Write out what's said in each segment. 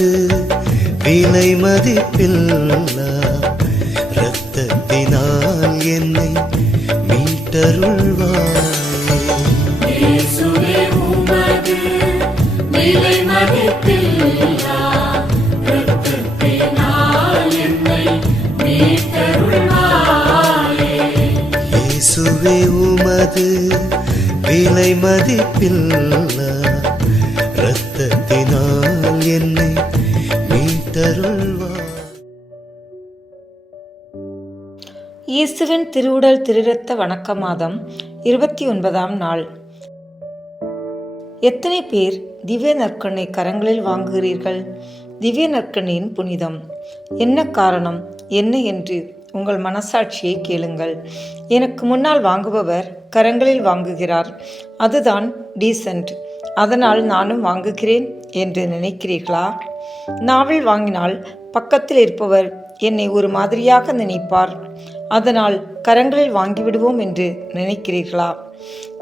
உமது விலை மதிப்பில்லா இரத்தத்தினால் என்னை மீட்டருள்வாயே. இயேசுவே உமது விலை மதிப்பில்லா இரத்தத்தினால் என்னை மீட்டருள்வாயே. இயேசுவே உமது விலை மதிப்பில்லா இரத்தத்தினால் என்னை மீட்டருள்வாயே. இயேசுவின் திருவுடல் திருரத்த வணக்க மாதம் 29ஆம் நாள். எத்தனை பேர் திவ்ய நற்கண்ணை கரங்களில் வாங்குகிறீர்கள்? திவ்ய நற்கண்ணியின் புனிதம் என்ன, காரணம் என்ன என்று உங்கள் மனசாட்சியை கேளுங்கள். எனக்கு முன்னால் வாங்குபவர் கரங்களில் வாங்குகிறார், அதுதான் டீசன்ட், அதனால் நானும் வாங்குகிறேன் என்று நினைக்கிறீர்களா? நாவில் வாங்கினால் பக்கத்தில் இருப்பவர் என்னை ஒரு மாதிரியாக நினைப்பார், அதனால் கரங்களில் வாங்கிவிடுவோம் என்று நினைக்கிறீர்களா?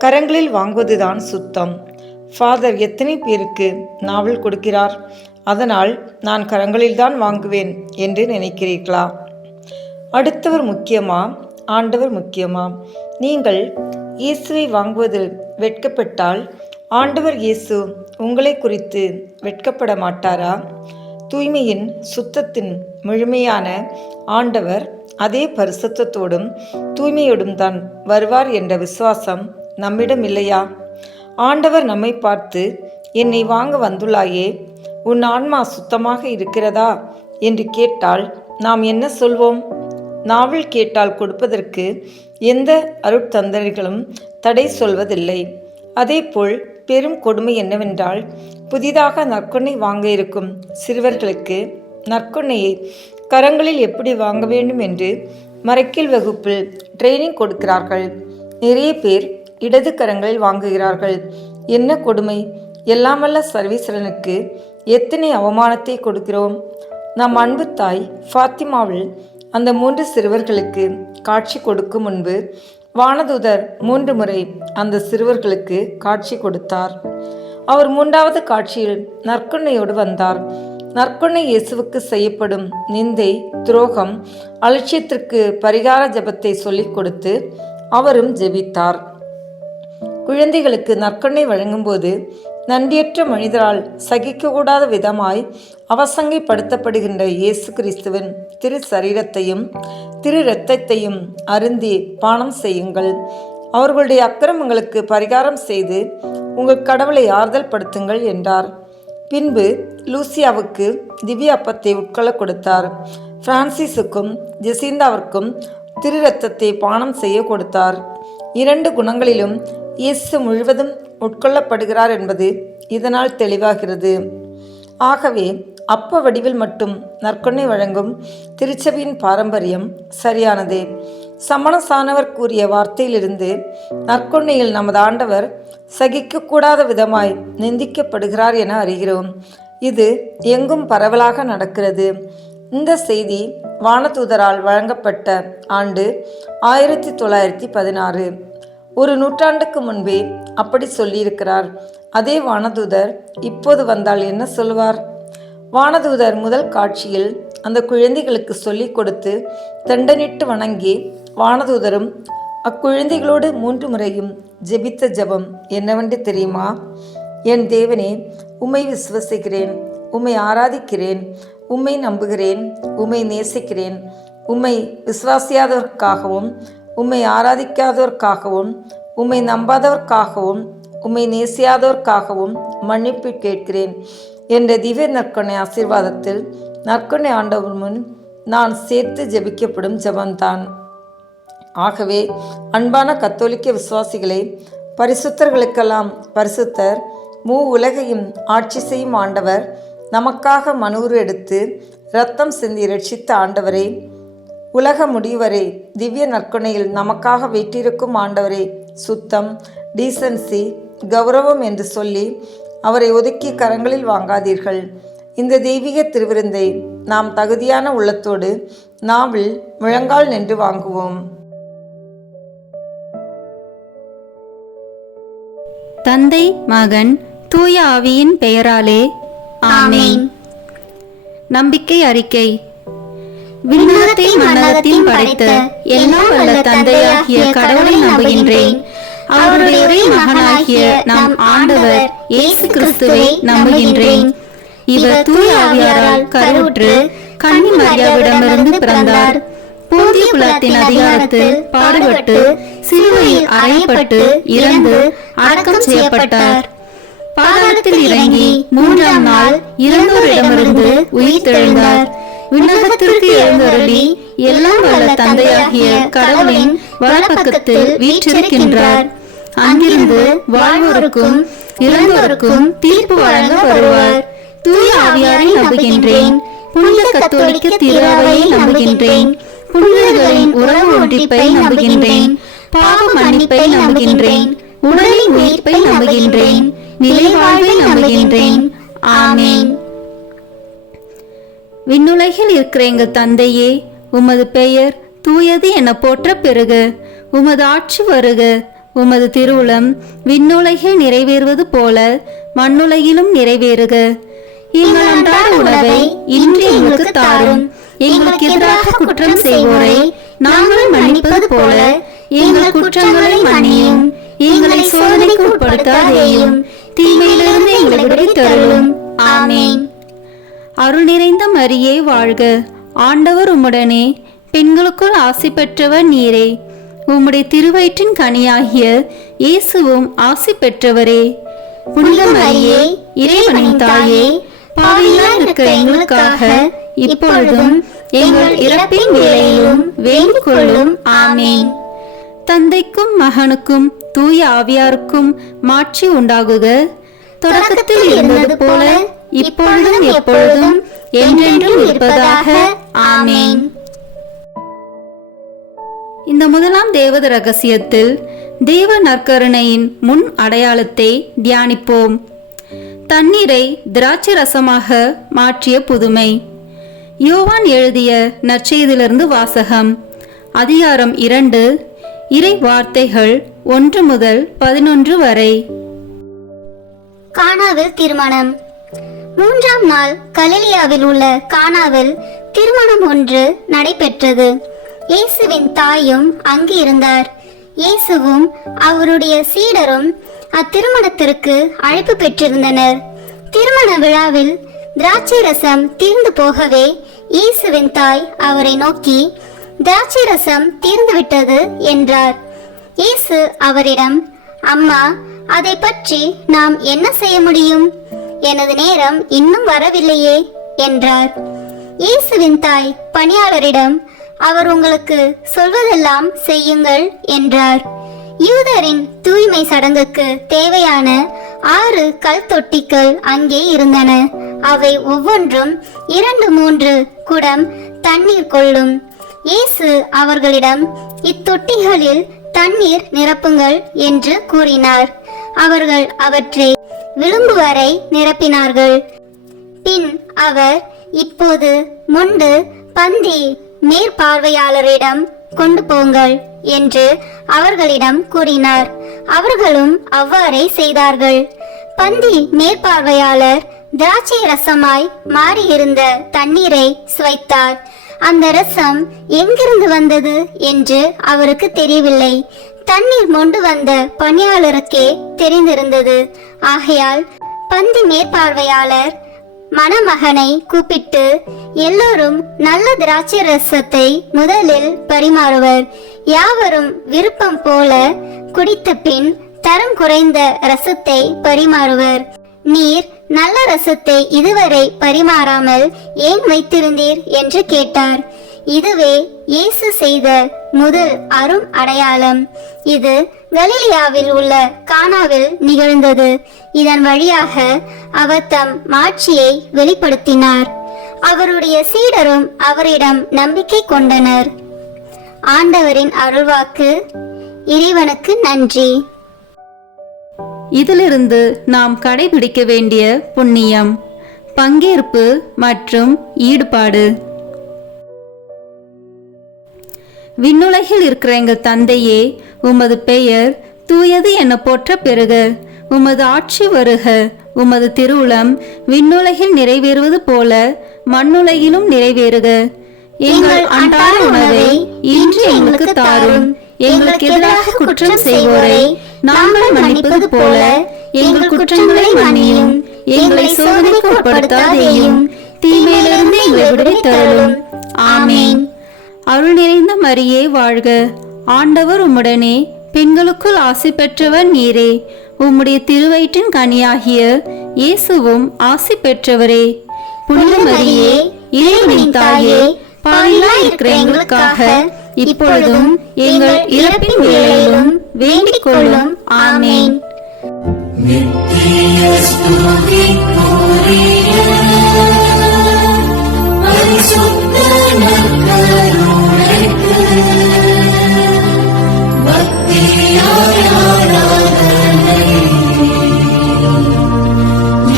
கரங்களில் வாங்குவதுதான் சுத்தம். ஃபாதர் எத்தனை பேருக்கு நாவல் கொடுக்கிறார், அதனால் நான் கரங்களில்தான் வாங்குவேன் என்று நினைக்கிறீர்களா? அடுத்தவர் முக்கியமா, ஆண்டவர் முக்கியமா? நீங்கள் இயேசுவை வாங்குவதில் வெட்கப்பட்டால் ஆண்டவர் இயேசு உங்களை குறித்து வெட்கப்பட மாட்டாரா? தூய்மையின் சுத்தத்தின் முழுமையான ஆண்டவர் அதே பரிசுத்தத்தோடும் தூய்மையோடும் தான் வருவார் என்ற விசுவாசம் நம்மிடம் இல்லையா? ஆண்டவர் நம்மை பார்த்து, என்னை வாங்க வந்துள்ளாயே, உன் ஆன்மா சுத்தமாக இருக்கிறதா என்று கேட்டால் நாம் என்ன சொல்வோம்? நாவல் கேட்டால் கொடுப்பதற்கு எந்த அருட்தந்தர்களும் தடை சொல்வதில்லை. அதேபோல் பெரும் கொடுமை என்னவென்றால், புதிதாக நற்கொன்னை வாங்க இருக்கும் சிறுவர்களுக்கு நற்கொன்னையை கரங்களில் எப்படி வாங்க வேண்டும் என்று மறைக்கீழ் வகுப்பில் ட்ரைனிங் கொடுக்கிறார்கள். நிறைய பேர் இடது கரங்களில் வாங்குகிறார்கள். என்ன கொடுமை! எல்லாமல்ல சர்வீஸ்வரனுக்கு எத்தனை அவமானத்தை கொடுக்கிறோம்! நம் அன்பு தாய் ஃபாத்திமாவில் அந்த 3 சிறுவர்களுக்கு காட்சி கொடுக்கும் முன்பு வானதூதர் 3 முறை அந்த சிறுவர்களுக்கு காட்சி கொடுத்தார். அவர் 3வது காட்சியில் நற்கொன்னையோடு வந்தார். நற்கொன்னை இயேசுவுக்கு செய்யப்படும் நிந்தை, துரோகம், அலட்சியத்திற்கு பரிகார ஜெபத்தை சொல்லிக் கொடுத்து அவரும் ஜெபித்தார். குழந்தைகளுக்கு நற்கொன்னை வழங்கும்போது நன்றியற்ற மனிதரால் சகிக்கக்கூடாத விதமாய் அவசங்கைப்படுத்தப்படுகின்ற இயேசு கிறிஸ்துவின் திரு சரீரத்தையும் திரு இரத்தத்தையும் அருந்தி பானம் செய்யுங்கள். அவர்களுடைய அக்கிரமங்களுக்கு பரிகாரம் செய்து உங்கள் கடவுளை ஆறுதல் படுத்துங்கள் என்றார். பின்பு லூசியாவுக்கு திவ்ய அப்பத்தை உட்கொள்ள கொடுத்தார். பிரான்சிஸுக்கும் ஜெசிந்தாவிற்கும் திரு இரத்தத்தை பானம் செய்ய கொடுத்தார். 2 குணங்களிலும் இயேசு முழுவதும் உட்கொள்ளப்படுகிறார் என்பது இதனால் தெளிவாகிறது. ஆகவே அப்ப வடிவில் மட்டும் நற்கொன்னை வழங்கும் திருச்சபையின் பாரம்பரியம் சரியானதே. சமணசானவர் கூறிய வார்த்தையிலிருந்து நற்கொன்னையில் நமது ஆண்டவர் சகிக்கக்கூடாத விதமாய் நிந்திக்கப்படுகிறார் என அறிகிறோம். இது எங்கும் பரவலாக நடக்கிறது. இந்த செய்தி வானதூதரால் வழங்கப்பட்ட ஆண்டு 1916. ஒரு நூற்றாண்டுக்கு முன்பே அப்படி சொல்லியிருக்கிறார். அதே வானதூதர் இப்போது வந்தால் என்ன சொல்வார்? வானதூதர் முதல் காட்சியில் அந்த குழந்தைகளுக்கு சொல்லிக் கொடுத்து தண்டனிட்டு வணங்கி வானதூதரும் அக்குழந்தைகளோடு 3 முறையும் ஜெபித்த ஜெபம் என்னவென்று தெரியுமா? என் தேவனே, உம்மை விசுவசிக்கிறேன், உம்மை ஆராதிக்கிறேன், உம்மை நம்புகிறேன், உம்மை நேசிக்கிறேன். உம்மை விசுவாசியாதவர்க்காகவும் உம்மை ஆராதிக்காதவர்க்காகவும் உம்மை நம்பாதவர்க்காகவும் உம்மை நேசியாதவர்க்காகவும் மன்னிப்பு கேட்கிறேன் என்ற திவ்ய நற்கொன்னை ஆசீர்வாதத்தில் நற்கொன்னை ஆண்டவர் முன் நான் சேர்த்து ஜெபிக்கப்படும் ஜெபம்தான். ஆகவே அன்பான கத்தோலிக்க விசுவாசிகளே, பரிசுத்தர்களுக்கெல்லாம் பரிசுத்தர், உலகையும் ஆட்சி செய்யும் ஆண்டவர், நமக்காக மனூறு எடுத்து இரத்தம் சிந்தி ரட்சித்த ஆண்டவரே, உலக முடிவரை திவ்ய நற்கொனையில் நமக்காக வீற்றிருக்கும் ஆண்டவரே, சுத்தம், டீசன்சி, கௌரவம் என்று சொல்லி அவரை ஒதுக்கி கரங்களில் வாங்காதீர்கள். இந்த தெய்வீக திருவிருந்தை நாம் தகுதியான உள்ளத்தோடு நாவில் முழங்கால் நின்று வாங்குவோம். தந்தை, மகன், தூய ஆவியின் பெயராலே ஆமென். நம்பிக்கை அறிக்கை. விண்ணகத்தையும் மண்ணகத்தையும் படைத்த எல்லாம் வல்ல தந்தையாகிய கடவுளை நம்புகின்றேன். அவருடைய ஒரே மகனாகிய நம் ஆண்டவர் இயேசு கிறிஸ்துவை நம்புகின்றேன். இவர் தூய ஆவியாரால் கருவுற்று கன்னி மரியாவிடமிருந்து பிறந்தார். போந்திய பிலாத்தின் அதிகாரத்தில் பாடுபட்டு சிலுவையில் அறையப்பட்டு இறந்து அடக்கம் செய்யப்பட்டார். பாதாளத்தில் இறங்கி 3ஆம் நாள் இறந்தோரிடமிருந்து உயிர்த்தெழுந்தார். விண்ணகத்திற்கு எழுந்தருளி எல்லாம் வல்ல தந்தையாகிய கடவுளின் வலப்பக்கத்தில் வீற்றிருக்கின்றார். அங்கிருந்து வாழ்வோருக்கும் இறந்தோருக்கும் தீர்ப்பு வழங்க வருவார். தூய ஆவியாரை நம்புகின்றேன். புனித கத்தோலிக்க திருஅவையை நம்புகின்றேன். புனிதர்களின் உறவு ஒன்றிப்பை நம்புகின்றேன். பாவ மன்னிப்பை நம்புகின்றேன். உடலின் உயிர்ப்பை நம்புகின்றேன். நிலை வாழ்வை நம்புகின்றேன். ஆமேன். விண்ணுலகில் இருக்கிற எங்கள் தந்தையே, உமது பெயர் தூயது என போற்ற பெறுக. உமது ஆட்சி வருக. உமது திருவுளம் விண்ணுலகில் நிறைவேறுவது போல மண்ணுலகிலும் நிறைவேறுக. எங்கள் அன்றாட உணவை இன்று எங்களுக்கு தாரும். எங்களுக்கு எதிராக குற்றம் செய்வோரை நாங்கள் மன்னிப்பது போல எங்கள் குற்றங்களை மன்னியும். எங்களை சோதனைக்கு உட்படுத்தாதேயும், தீமையிலிருந்து எங்களை விடுவித்தருளும். ஆமேன். அருள் நிறைந்த மரியே வாழ்க. ஆண்டவர் உம்முடனே, பெண்களுக்குள் ஆசி பெற்றவர் நீரே. உம்முடைய திருவயிற்றின் கனியாகிய இயேசுவும் ஆசி பெற்றவரே. புனித மரியே, இறைவனின் தாயே, பாவிகளாய் இருக்கிற எங்களுக்காக இப்பொழுதும் எங்கள் இறப்பின் வேளையிலும் வேண்டிக் கொள்ளும். ஆமேன். தந்தைக்கும் மகனுக்கும் தூய ஆவியாருக்கும் மாட்சி உண்டாகுக. தொடக்கத்தில் இருந்தது போல இப்பொழுதும் எப்பொழுதும் என்றென்றும் இருப்பதாக. ஆமேன். இந்த முதலாம் தேவத ரகசியத்தில் தேவ நற்கருணையின் முன் அடையாளத்தை தியானிப்போம். தண்ணீரை திராட்சை ரசமாக மாற்றிய புதுமை. யோவான் எழுதிய நற்செய்தியிலிருந்து வாசகம். அதிகாரம் 2, இறை வார்த்தைகள் 1 முதல் 11 வரை. கானாவில் திருமணம். 3ஆம் நாள் கலிலியாவில் உள்ள கானாவில் திருமணம் ஒன்று நடைபெற்றது. இயேசுவின் தாயும் அங்கு இருந்தார். இயேசுவும் அவருடைய சீடரும் அத்திருமணத்திற்கு அழைப்பு பெற்றிருந்தனர். திருமண விழாவில் திராட்சை ரசம் தீர்ந்து போகவே இயேசுவின் தாய் அவரை நோக்கி, திராட்சை ரசம் தீர்ந்துவிட்டது என்றார். இயேசு அவரிடம், அம்மா, அதை பற்றி நாம் என்ன செய்ய முடியும்? எனது நேரம் இன்னும் வரவில்லையே என்றார். இயேசுவின் தாய் பணியாளரிடம், அவர் உங்களுக்கு சொல்வதெல்லாம் செய்யுங்கள் என்றார். யூதரின் தூய்மை சடங்குக்கு தேவையான 6 கல் தொட்டிகள் அங்கே இருந்தன. அவை ஒவ்வொன்றும் 2-3 குடம் தண்ணீர் கொள்ளும். இயேசு அவர்களிடம், இத்தொட்டிகளில் தண்ணீர் நிரப்புங்கள் என்று கூறினார். அவர்கள் அவற்றை விளிம்பு வரை நிரப்பினார்கள். பின் அவர், இப்போது மொண்டு பந்தி மேற்பார்வையாளரிடம் கொண்டு போங்கள் என்று அவர்களிடம் கூறினார். அவர்களும் அவ்வாறே செய்தார்கள். பந்தி மேற்பார்வையாளர் திராட்சை ரசமாய் மாறியிருந்த தண்ணீரை சுவைத்தார். அந்த ரசம் எங்கிருந்து வந்தது என்று அவருக்கு தெரியவில்லை. தண்ணீர் மொண்டு வந்த பணியாளருக்கே தெரிந்திருந்தது. ஆகையால் பந்தி மேற்பார்வையாளர் மணமகனை கூப்பிட்டு, எல்லோரும் நல்ல திராட்சை ரசத்தை முதலில் பரிமாறுவர். யாவரும் விருப்பம் போல குடித்த பின் தரம் குறைந்த ரசத்தை பரிமாறுவர். நீர் நல்ல ரசத்தை இதுவரை பரிமாறாமல் ஏன் வைத்திருந்தீர் என்று கேட்டார். இதுவே இயேசு செய்த முதல் அரும் அடையாளம். இது கலிலியாவில் உள்ள கானாவில் நிகழ்ந்தது. இதன் வழியாக அவர் தம் மாட்சியை வெளிப்படுத்தினார். அவருடைய சீடரும் அவரிடம் நம்பிக்கை கொண்டனர். ஆண்டவரின் அருள்வாக்கு. இறைவனுக்கு நன்றி. இதிலிருந்து நாம் கடைபிடிக்க வேண்டிய புண்ணியம், பங்கேற்பு மற்றும் ஈடுபாடு. விண்ணுலகில் இருக்கிற எங்கள் தந்தையே, உமது பெயர் தூயது என போற்ற பெறுக. உமது ஆட்சி வருக. உமது திருவுளம் விண்ணுலகில் நிறைவேறுவது போல மண்ணுலகிலும் நிறைவேறுக. எங்கள் அன்றாட உணவை இன்று எங்களுக்கு தாரும். எங்களுக்கு எதிராக குற்றம் செய்வோரை நாங்கள் மன்னிப்பது போல எங்கள் குற்றங்களை மன்னியும். எங்களை சோதனைக்கு உட்படுத்தாதேயும், தீமையிலிருந்து எங்களை விடுவித்தருளும். ஆமேன். அருள் நிறைந்த மரியே வாழ்க, ஆண்டவர் உம்முடனே, பெண்களுக்குள் ஆசி பெற்றவர் நீரே. உம்முடைய திருவயிற்றின் கனியாகிய இயேசுவும் ஆசி பெற்றவரே. புனித மரியே, இறைவனின் தாயே, பாவிகளாய் இருக்கிற எங்களுக்காக இப்பொழுதும் எங்கள் இறப்பின் வேளையிலும் வேண்டிக் கொள்ளும். ஆமேன். நித்திய ஸ்துதிக்குரிய பரிசுத்த நற்கருணைக்கு பக்தியாய் ஆராதனை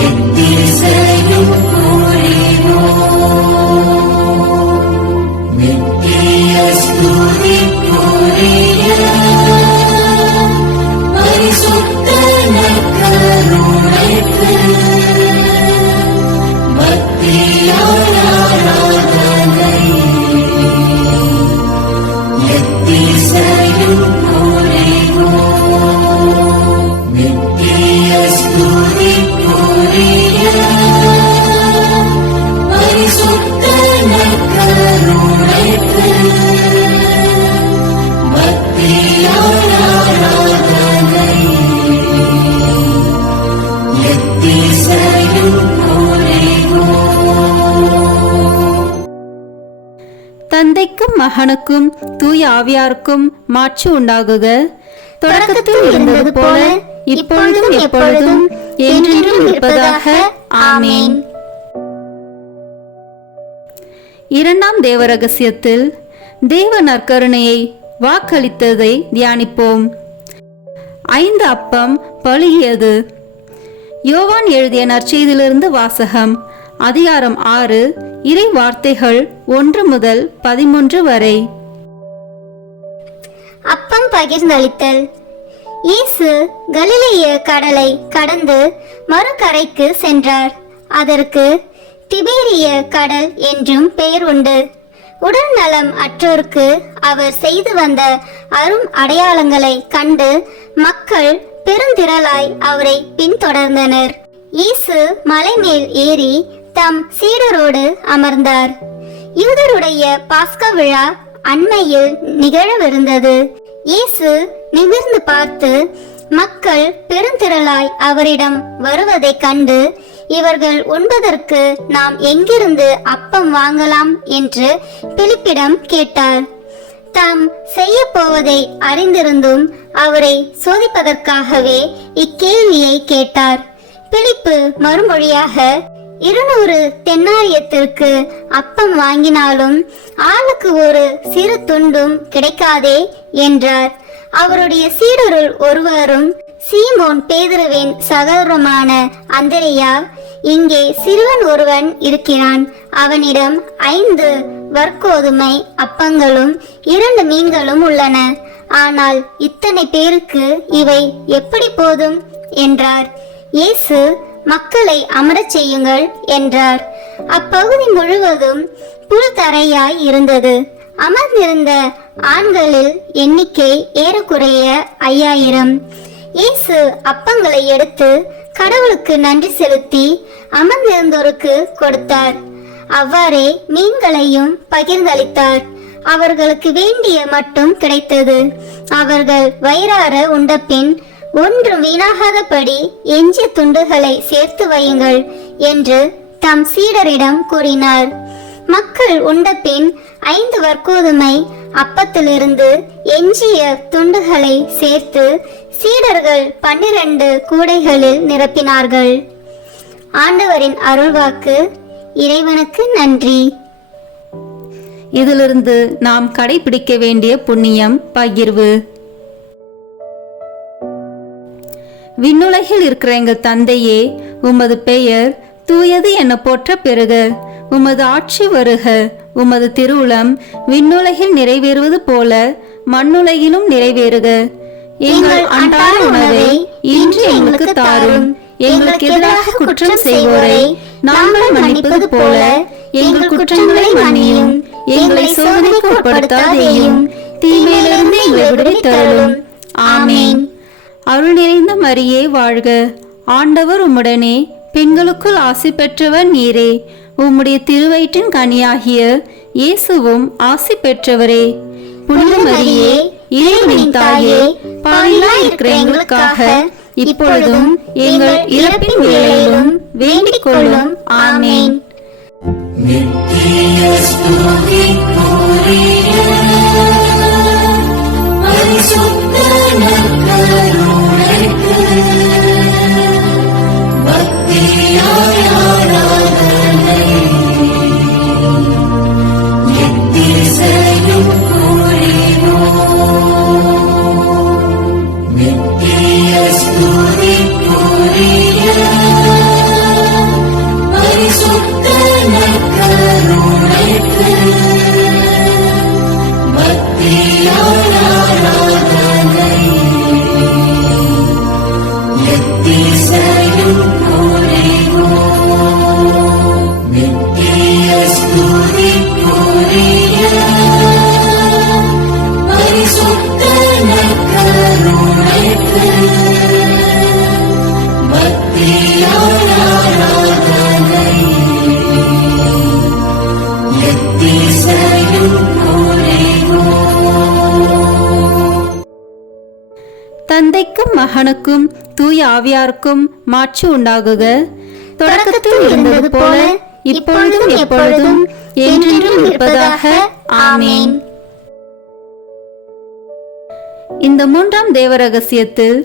எத்திசையும் புரிவோம். நித்திய ஸ்துதிக்குரிய பரிசுத்த நற்கருணைக்கு பக்தியாய் ஆராதனை எத்திசையும் புரிவோம். நித்திய ஸ்துதிக்குரிய பரிசுத்த நற்கருணைக்கு பக்தியாய் ஆராதனை எத்திசையும் புரிவோம். தந்தைக்கும் மகனுக்கும் தூய ஆவியாருக்கும் மாட்சி உண்டாகுக. தொடக்கத்தில் இருந்தது போல இப்பொழுதும் எப்பொழுதும் என்றென்றும் இருப்பதாக. ஆமேன். இரண்டாம் தேவ ரகசியத்தில் தேவ நற்கருணையை வாக்களித்ததை தியானிப்போம். 5 அப்பம் பழுகியது. யோவான் எழுதிய நற்செய்தியிலிருந்து வாசகம். அதிகாரம் 6, இறை வார்த்தைகள் 1 முதல் 13 வரை. அப்பம் பகிர்ந்தளித்தல். இயேசு கலிலேய கடலை கடந்து மறுகரைக்கு சென்றார். அதற்கு திபேரிய கடல் என்றும் பெயர் உண்டு. உடல் நலம் அற்றோருக்கு அவர் செய்து வந்த அரும் அடையாளங்களை கண்டு மக்கள் பெருந்திரளாய் அவரை பின்தொடர்ந்தனர். இயேசு மலை மேல் ஏறி தம் சீடரோடு அமர்ந்தார். யூதருடைய பாஸ்கா விழா அண்மையில் நிகழவிருந்தது. இயேசு நிமிர்ந்து பார்த்து மக்கள் பெருந்திரளாய் அவரிடம் வருவதைக் கண்டு, இவர்கள் உண்பதற்கு நாம் எங்கிருந்து அப்பம் வாங்கலாம் என்று பிலிப்பிடம் கேட்டார். தாம் செய்ய போவதை அறிந்திருந்தும் அவரை சோதிப்பதற்காகவே இக்கேள்வியை கேட்டார். பிலிப்பு மறுமொழியாக, 200 தென்னாரியத்திற்கு அப்பம் வாங்கினாலும் ஆளுக்கு ஒரு சிறு துண்டும் கிடைக்காதே என்றார். அவருடைய சீடருள் ஒருவரும் சீமோன் பேதுருவின் சகோதரமான அந்திரேயா, இங்கே சிறுவன் ஒருவன் இருக்கிறான், அவனிடம் 5 வற்கோதுமை அப்பங்களும் 2 மீன்களும் உள்ளன, ஆனால் இத்தனை பேருக்கு இவை எப்படி போதும் என்றார். இயேசு, மக்களை அமரச் செய்யுங்கள் என்றார். அப்பகுதி முழுவதும் புல் தரையாய் இருந்தது. அமர்ந்திருந்த ஆண்களில் எண்ணிக்கை ஏறக்குறைய 5000. இயேசு அப்பங்களை எடுத்து கடவுளுக்கு நன்றி செலுத்தி அமர்ந்திருந்தோருக்கு கொடுத்தார். அவ்வாறே மீன்களையும் பகிர்ந்தளித்தார். அவர்களுக்கு வேண்டிய மட்டும் கிடைத்தது. அவர்கள் வயிறார உண்டபின், ஒன்றும் வீணாகாதபடி எஞ்சிய துண்டுகளை சேர்த்து வையுங்கள் என்று தம் சீடரிடம் கூறினார். மக்கள் உண்டபின் 5 வற்கோதுமை அப்பத்திலிருந்து எஞ்சிய துண்டுகளை சேர்த்து சீடர்கள் 12 கூடைகளில் நிரப்பினார்கள். ஆண்டவரின் அருள்வாக்கு. இறைவனுக்கு நன்றி. இதிலிருந்து நாம் கடைபிடிக்க வேண்டிய புண்ணியம் பகிர்வு. விண்ணுலகில் இருக்கிற எங்கள் தந்தையே, உமது பெயர் தூயது என போற்ற பெறுக. உமது ஆட்சி வருக. உமது திருவுளம் விண்ணுலகில் நிறைவேறுவது போல மண்ணுலகிலும் நிறைவேறுக. எங்கள் அன்றாட உணவை இன்று எங்களுக்கு தாரும். எங்களுக்கு எதிராக குற்றம் செய்வோரை நாங்கள் மன்னிப்பது போல எங்கள் குற்றங்களை மன்னியும். எங்களை சோதனைக்கு உட்படுத்தாதேயும், தீமையிலிருந்து எங்களை விடுவித்தருளும். ஆமேன். அருள் நிறைந்த மரியே வாழ்க, ஆண்டவர் உம்முடனே, பெண்களுக்குள் ஆசி பெற்றவர் நீரே. உம்முடைய திருவயிற்றின் கனியாகிய இயேசுவும் ஆசி பெற்றவரே. புனித மரியே, இறைவனின் தாயே, பாவிகளாய் இருக்கிற எங்களுக்காக இப்பொழுதும் எங்கள் இறப்பின் வேளையிலும் வேண்டிக் கொள்ளும். ஆமேன். நித்திய ஸ்துதிக்குரிய பரிசுத்த நற்கருணைக்கு பக்தியாய் ஆராதனை எத்திசையும் புரிவோம். நித்திய ஸ்துதிக்குரிய பரிசுத்த நற்கருணைக்கு பக்தியாய் ஆராதனை எத்திசையும் புரிவோம். நித்திய ஸ்துதிக்குரிய பரிசுத்த நற்கருணைக்கு பக்தியாய் ஆராதனை எத்திசையும் புரிவோம். தந்தைக்கும் மகனுக்கும் தூய ஆவியாருக்கும் மாட்சி உண்டாகுக. தொடக்கத்தில் இருந்தது போல இப்பொழுதும் எப்பொழுதும் என்றென்றும் இருப்பதாக. ஆமேன். இந்த மூன்றாம் தேவ ரகசியத்தில்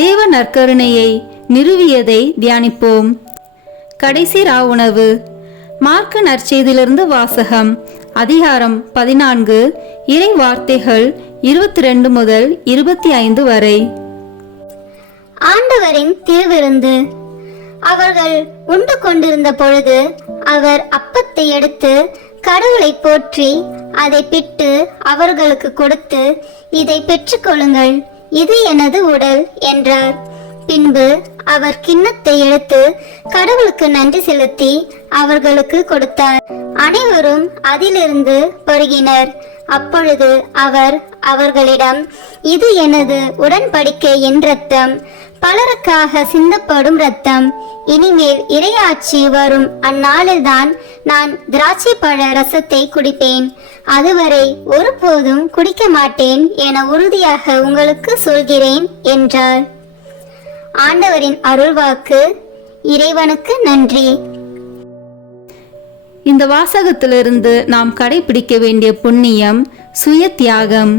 தேவ நற்கருணையை நிறுவியதை தியானிப்போம். கடைசி உணவு. மார்க்கு நற்செய்தியிலிருந்து வாசகம். அதிகாரம் 14, இறை வார்த்தைகள் 22 முதல் 25 வரை. ஆண்டவரின் திருவிருந்து. அவர்கள் உண்டு கொண்டிருந்த பொழுது அவர் அப்பத்தை எடுத்து கடவுளை போற்றி அதை பிட்டு அவர்களுக்கு கொடுத்து, இதை பெற்றுக்கொள்ளுங்கள், இது எனது உடல் என்றார். பின்பு அவர் கிண்ணத்தை எடுத்து கடவுளுக்கு நன்றி செலுத்தி அவர்களுக்கு கொடுத்தார். அனைவரும் அதிலிருந்து பருகினர். அப்பொழுது அவர் அவர்களிடம், இது எனது உடன்படிக்கையின் இரத்தம், பலருக்காக சிந்தப்படும் இரத்தம். இனிமேல் இறையாட்சி வரும் அந்நாளில்தான் நான் திராட்சை பழ ரசத்தை குடிப்பேன். அதுவரை ஒருபோதும் குடிக்க மாட்டேன் என உறுதியாக உங்களுக்கு சொல்கிறேன் என்றார். ஆண்டவரின் அருள்வாக்கு. இறைவனுக்கு நன்றி. இந்த வாசகத்திலிருந்து நாம் கடைபிடிக்க வேண்டிய புண்ணியம் சுய தியாகம்.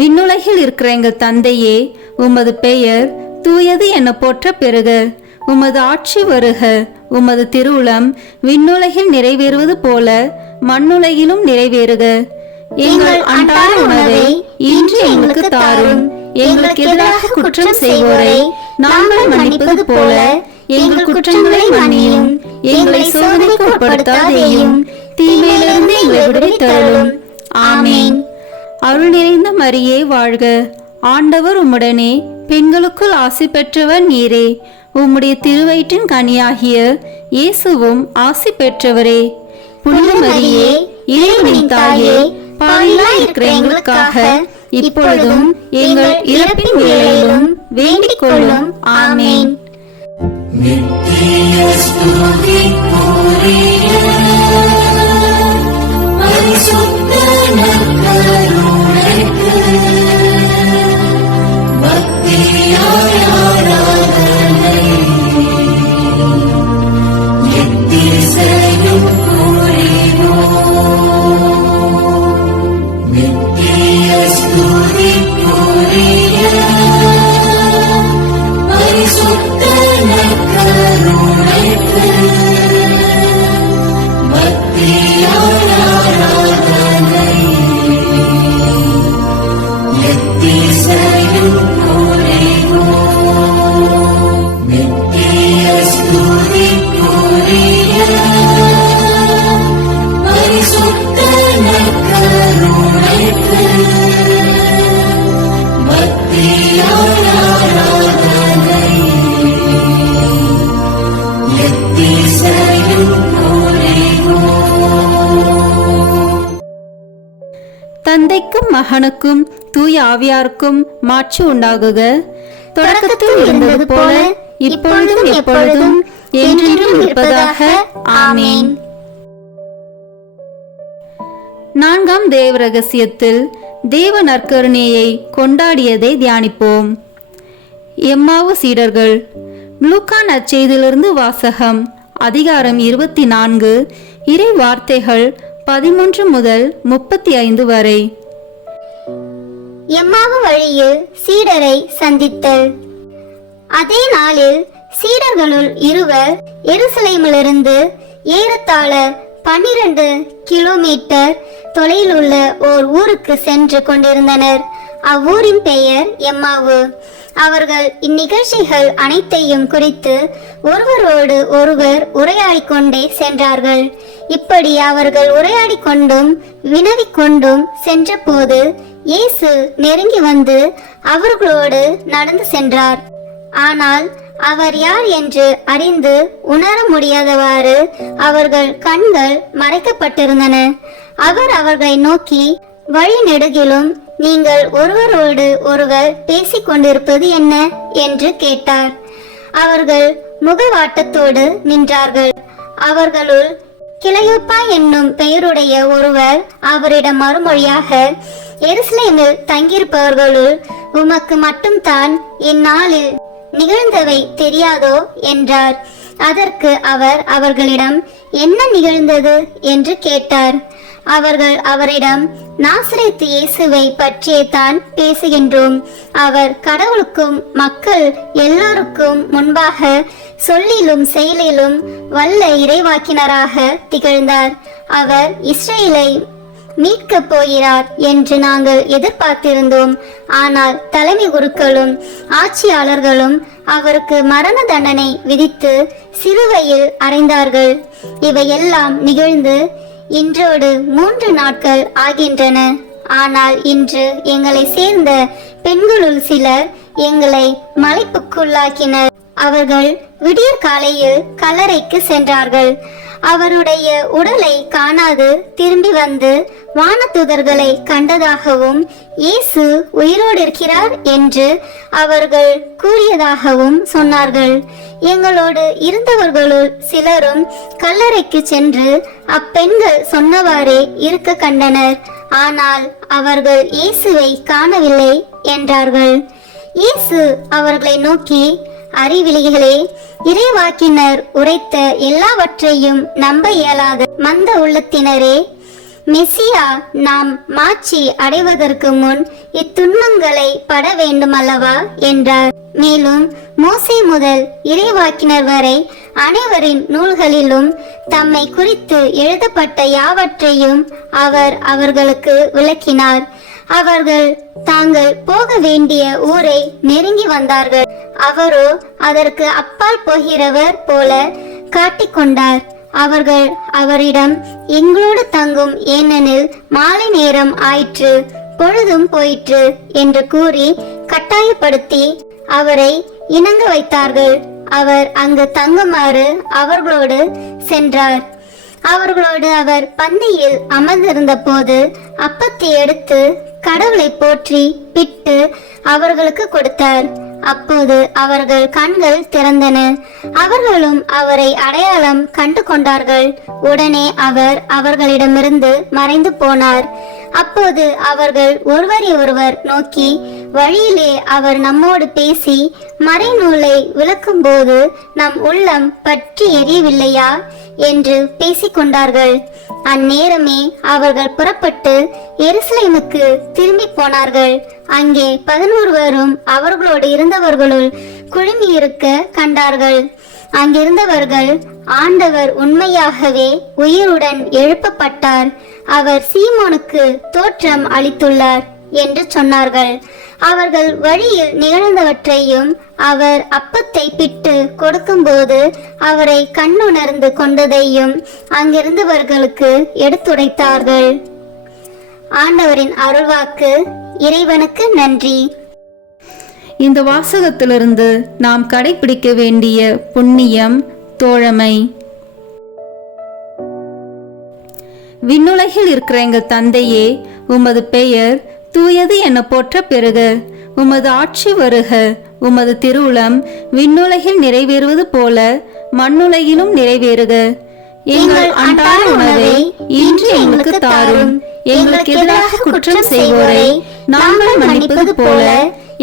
விண்ணுலகில் இருக்கிற எங்கள் தந்தையே, உமது பெயர் தூயது என போற்ற பெறுக. உமது ஆட்சி வருக. உமது திருவுளம் விண்ணுலகில் நிறைவேறுவது போல மண்ணுலகிலும் நிறைவேறுக. எங்கள் அன்றாட உணவை இன்று எங்களுக்கு தாரும். எங்களுக்கு எதிராக குற்றம் செய்வோரை நாங்கள் மன்னிப்பது போல எங்கள் குற்றங்களை மன்னியும். எங்களை சோதனைக்கு உட்படுத்தாதேயும், தீமையிலிருந்து எங்களை விடுவித்தருளும். ஆமேன். அருள் நிறைந்த மரியே வாழ்க, ஆண்டவர் உம்முடனே, பெண்களுக்குள் ஆசி பெற்றவர் நீரே. உம்முடைய திருவயிற்றின் கனியாகிய இயேசுவும் ஆசி பெற்றவரே. புனித மரியே, இறைவனின் தாயே, பாவிகளாய் இருக்கிற எங்களுக்காக இப்பொழுதும் எங்கள் இறப்பின் வேளையிலும் வேண்டிக் கொள்ளும். ஆமேன். நித்திய ஸ்துதிக்குரிய பரிசுத்த நற்கருணைக்கு பக்தியாய் ஆராதனை எத்திசையும் புரிவோம். நித்திய ஸ்துதிக்குரிய பரிசுத்த நற்கருணைக்கு பக்தியாய் ஆராதனை தந்தைக்கும் மகனுக்கும் தூய ஆவியாருக்கும் மாட்சி உண்டாகுக. தொடக்கத்தில் இருந்தது போல இப்பொழுதும் எப்பொழுதும் என்றென்றும் இருப்பதாக. ஆமேன். நான்காம் தேவ ரகசியத்தில் தேவ நற்கருணையை கொண்டாடியதை தியானிப்போம். எம்மாவு சீடர்கள். லூக்கா நற்செய்தியிலிருந்து வாசகம். அதிகாரம் 24, இறை வார்த்தைகள் 13 முதல் 35 வரை. எம்மாவு வழியில் சீடரை சந்தித்தல். அதே நாளில் சீடர்களுள் இருவர் எருசலேமிலிருந்து ஏறத்தாழ 12 கிலோமீட்டர் தொலைவில் உள்ள ஓர் ஊருக்கு சென்று கொண்டிருந்தனர். அவ்வூரின் பெயர் எம்மாவு. அவர்கள் இந்நிகழ்ச்சிகள் அனைத்தையும் குறித்து ஒருவரோடு ஒருவர் உரையாடிக் கொண்டே சென்றார்கள். இப்படி அவர்கள் உரையாடிக் கொண்டும் வினவிக் கொண்டும் சென்றபோது இயேசு நெருங்கி வந்து அவர்களோடு நடந்து சென்றார். ஆனால் அவர் யார் என்று அறிந்து உணர முடியாதவாறு அவர்கள் கண்கள் மறைக்கப்பட்டிருந்தன. அவர் அவர்களை நோக்கி, வழி நெடுகிலும் நீங்கள் ஒருவரோடு ஒருவர் பேசிக் கொண்டிருப்பது என்ன என்று கேட்டார். அவர்கள் முகவாட்டத்தோடு நின்றார்கள். அவர்களுள் கிளையோப்பா என்னும் பெயருடைய ஒருவர் அவரிடம் மறுமொழியாக, எருசலேமில் தங்கியிருப்பவர்களுள் உமக்கு மட்டும்தான் இந்நாளில் நிகழ்ந்தவை தெரியாதோ என்றார். அதற்கு அவர் அவர்களிடம், என்ன நிகழ்ந்தது என்று கேட்டார். அவர்கள் அவரிடம், நாசரேத்து இயேசுவை பற்றியே தான் பேசுகின்றோம். அவர் கடவுளுக்கும் மக்கள் எல்லோருக்கும் முன்பாக சொல்லிலும் செயலிலும் வல்ல இறைவாக்கினராக திகழ்ந்தார். அவர் இஸ்ரேலை மீட்கப் போகிறார் என்று நாங்கள் எதிர்பார்த்திருந்தோம். ஆனால் தலைமை குருக்களும் ஆட்சியாளர்களும் அவருக்கு மரண தண்டனை விதித்து சிலுவையில் அறைந்தார்கள். இவையெல்லாம் நிகழ்ந்து இன்றோடு 3 நாட்கள் ஆகின்றன. ஆனால் இன்று எங்களை சேர்ந்த பெண்களுள் சிலர் எங்களை மலைப்புக்குள்ளாக்கினர். அவர்கள் விடியற் காலையில் கல்லறைக்கு சென்றார்கள். அவருடைய உடலை காணாது திரும்பி வந்து வானதூதர்களை கண்டதாகவும் இயேசு உயிரோடு இருக்கிறார் என்று அவர்கள் கூறியதாகவும் சொன்னார்கள். எங்களோடு இருந்தவர்களுள் சிலரும் கல்லறைக்கு சென்று அப்பெண்கள் சொன்னவாறே இருக்க கண்டனர். ஆனால் அவர்கள் இயேசுவை காணவில்லை என்றார்கள். இயேசு அவர்களை நோக்கி, அறிவிலிகளே, இறைவாக்கினர் உரைத்த எல்லாவற்றையும் நம்ப இயலாத மந்த உள்ளத்தினரே, மெசியா நாம் மாட்சி அடைவதற்கு முன் இத்துன்பங்களை பட வேண்டுமல்லவா என்றார். மேலும் மோசே முதல் இறைவாக்கினர் வரை அனைவரின் நூல்களிலும் தம்மை குறித்து எழுதப்பட்ட யாவற்றையும் அவர் அவர்களுக்கு விளக்கினார். அவர்கள் தாங்கள் போக வேண்டிய ஊரை நெருங்கி வந்தார்கள். அவரோ அதற்கு அப்பால் போகிறவர் போல காட்டிக்கொண்டார். அவர்கள் அவரிடம், எங்களோடு தங்கும், ஏனெனில் மாலை நேரம் ஆயிற்று, பொழுதும் போயிற்று என்று கூறி கட்டாயப்படுத்தி அவரை இணங்க வைத்தார்கள். அவர் அங்கு தங்குமாறு அவர்களோடு சென்றார். அவர்களோடு அவர் பந்தியில் அமர்ந்திருந்த போது அப்பத்தை எடுத்து கடவுளை போற்றி பிட்டு அவர்களுக்கு கொடுத்தார். அப்போது அவர்கள் கண்கள் திறந்தன. அவர்களும் அவரை அடையாளம் கண்டு கொண்டார்கள். உடனே அவர் அவர்களிடமிருந்து மறைந்து போனார். அப்போது அவர்கள் ஒருவரை ஒருவர் நோக்கி, வழியிலே அவர் நம்மோடு பேசி மறைநூலை விளக்கும் போது நம் உள்ளம் பற்றி எரியவில்லையா என்று பேசிக்கொண்டார்கள். அந்நேரமே அவர்கள் புறப்பட்டு எருசலேமுக்கு திரும்பி போனார்கள். அங்கே 11 அவர்களோடு இருந்தவர்களுள் குழுமியிருக்க கண்டார்கள். அங்கிருந்தவர்கள், ஆண்டவர் உண்மையாகவே உயிருடன் எழுப்பப்பட்டார், அவர் சீமோனுக்கு தோற்றம் அளித்துள்ளார் என்று சொன்னார்கள். அவர்கள் வழியில் நிகழ்ந்தவற்றையும் அவர் அப்பத்தை பிட்டு கொடுக்கும்போது அவரை கண்ணுணர்ந்து கொண்டதையும் அங்கிருந்தவர்களுக்கு எடுத்துரைத்தார்கள். ஆண்டவரின் அருள்வாக்கு. இறைவனுக்கு நன்றி. இந்த வாசகத்திலிருந்து நாம் கடைபிடிக்க வேண்டிய புண்ணியம் தோழமை. விண்ணுலகில் இருக்கிற எங்கள் தந்தையே, உமது பெயர் தூயது என போற்ற பெறுக. உமது ஆட்சி வருக. உமது திருவுளம் விண்ணுலகில் நிறைவேறுவது போல மண்ணுலகிலும் நிறைவேறுக. எங்கள் அன்றாட உணவை இன்று எங்களுக்கு தாரும். எங்களுக்கு எதிராக குற்றம் செய்வோரை நாங்கள் மன்னிப்பது போல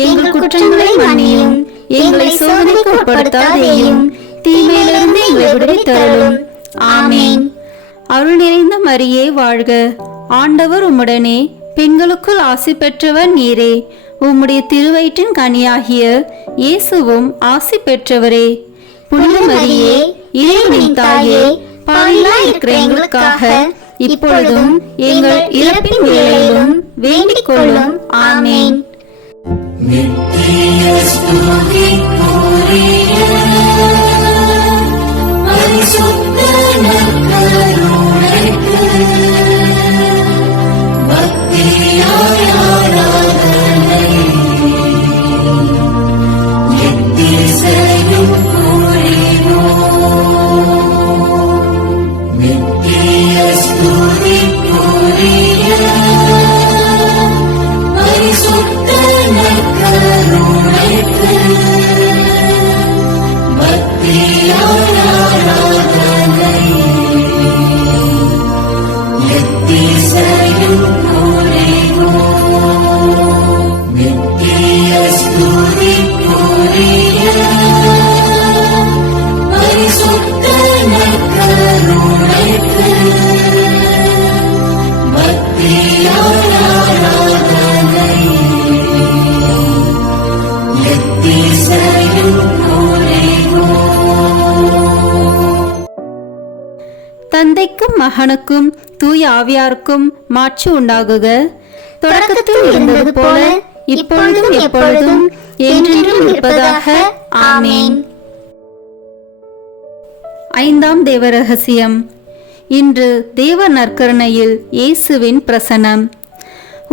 எங்கள் குற்றங்களை மன்னியும். எங்களை சோதனைக்கு உட்படுத்தாதேயும், தீமையிலிருந்து எங்களை விடுவித்தருளும். ஆமேன். அருள் நிறைந்த மரியே வாழ்க. ஆண்டவர் உம்முடனே, பெண்களுக்குள் ஆசி பெற்றவர் நீரே. உம்முடைய திருவயிற்றின் கனியாகிய இயேசுவும் ஆசி பெற்றவரே. புனித மரியே, இறைவனின் தாயே, பாவிகளாய் இருக்கிற எங்களுக்காக இப்பொழுதும் எங்கள் இறப்பின் வேளையிலும் வேண்டிக் கொள்ளும். ஆமேன். நித்திய ஸ்துதிக்குரிய பரிசுத்த நற்கருணைக்கு பக்தியாய் ஆராதனை எத்திசையும் புரிவோம். நித்திய ஸ்துதிக்குரிய பரிசுத்த நற்கருணைக்கு பக்தியாய் ஆராதனை எத்திசையும் புரிவோம். நித்திய ஸ்துதிக்குரிய பரிசுத்த நற்கருணைக்கு பக்தியாய் ஆராதனை எத்திசையும் புரிவோம். தந்தைக்கும் மகனுக்கும் தூய ஆவியாருக்கும் மாட்சி உண்டாகுக. தொடக்கத்தில் இருந்தது போல இப்பொழுதும் எப்பொழுதும் என்றென்றும் இருப்பதாக. ஆமேன். ஐந்தாம் தேவ ரகசியம். இன்று தேவ நற்கருணையில் இயேசுவின் பிரசனம்.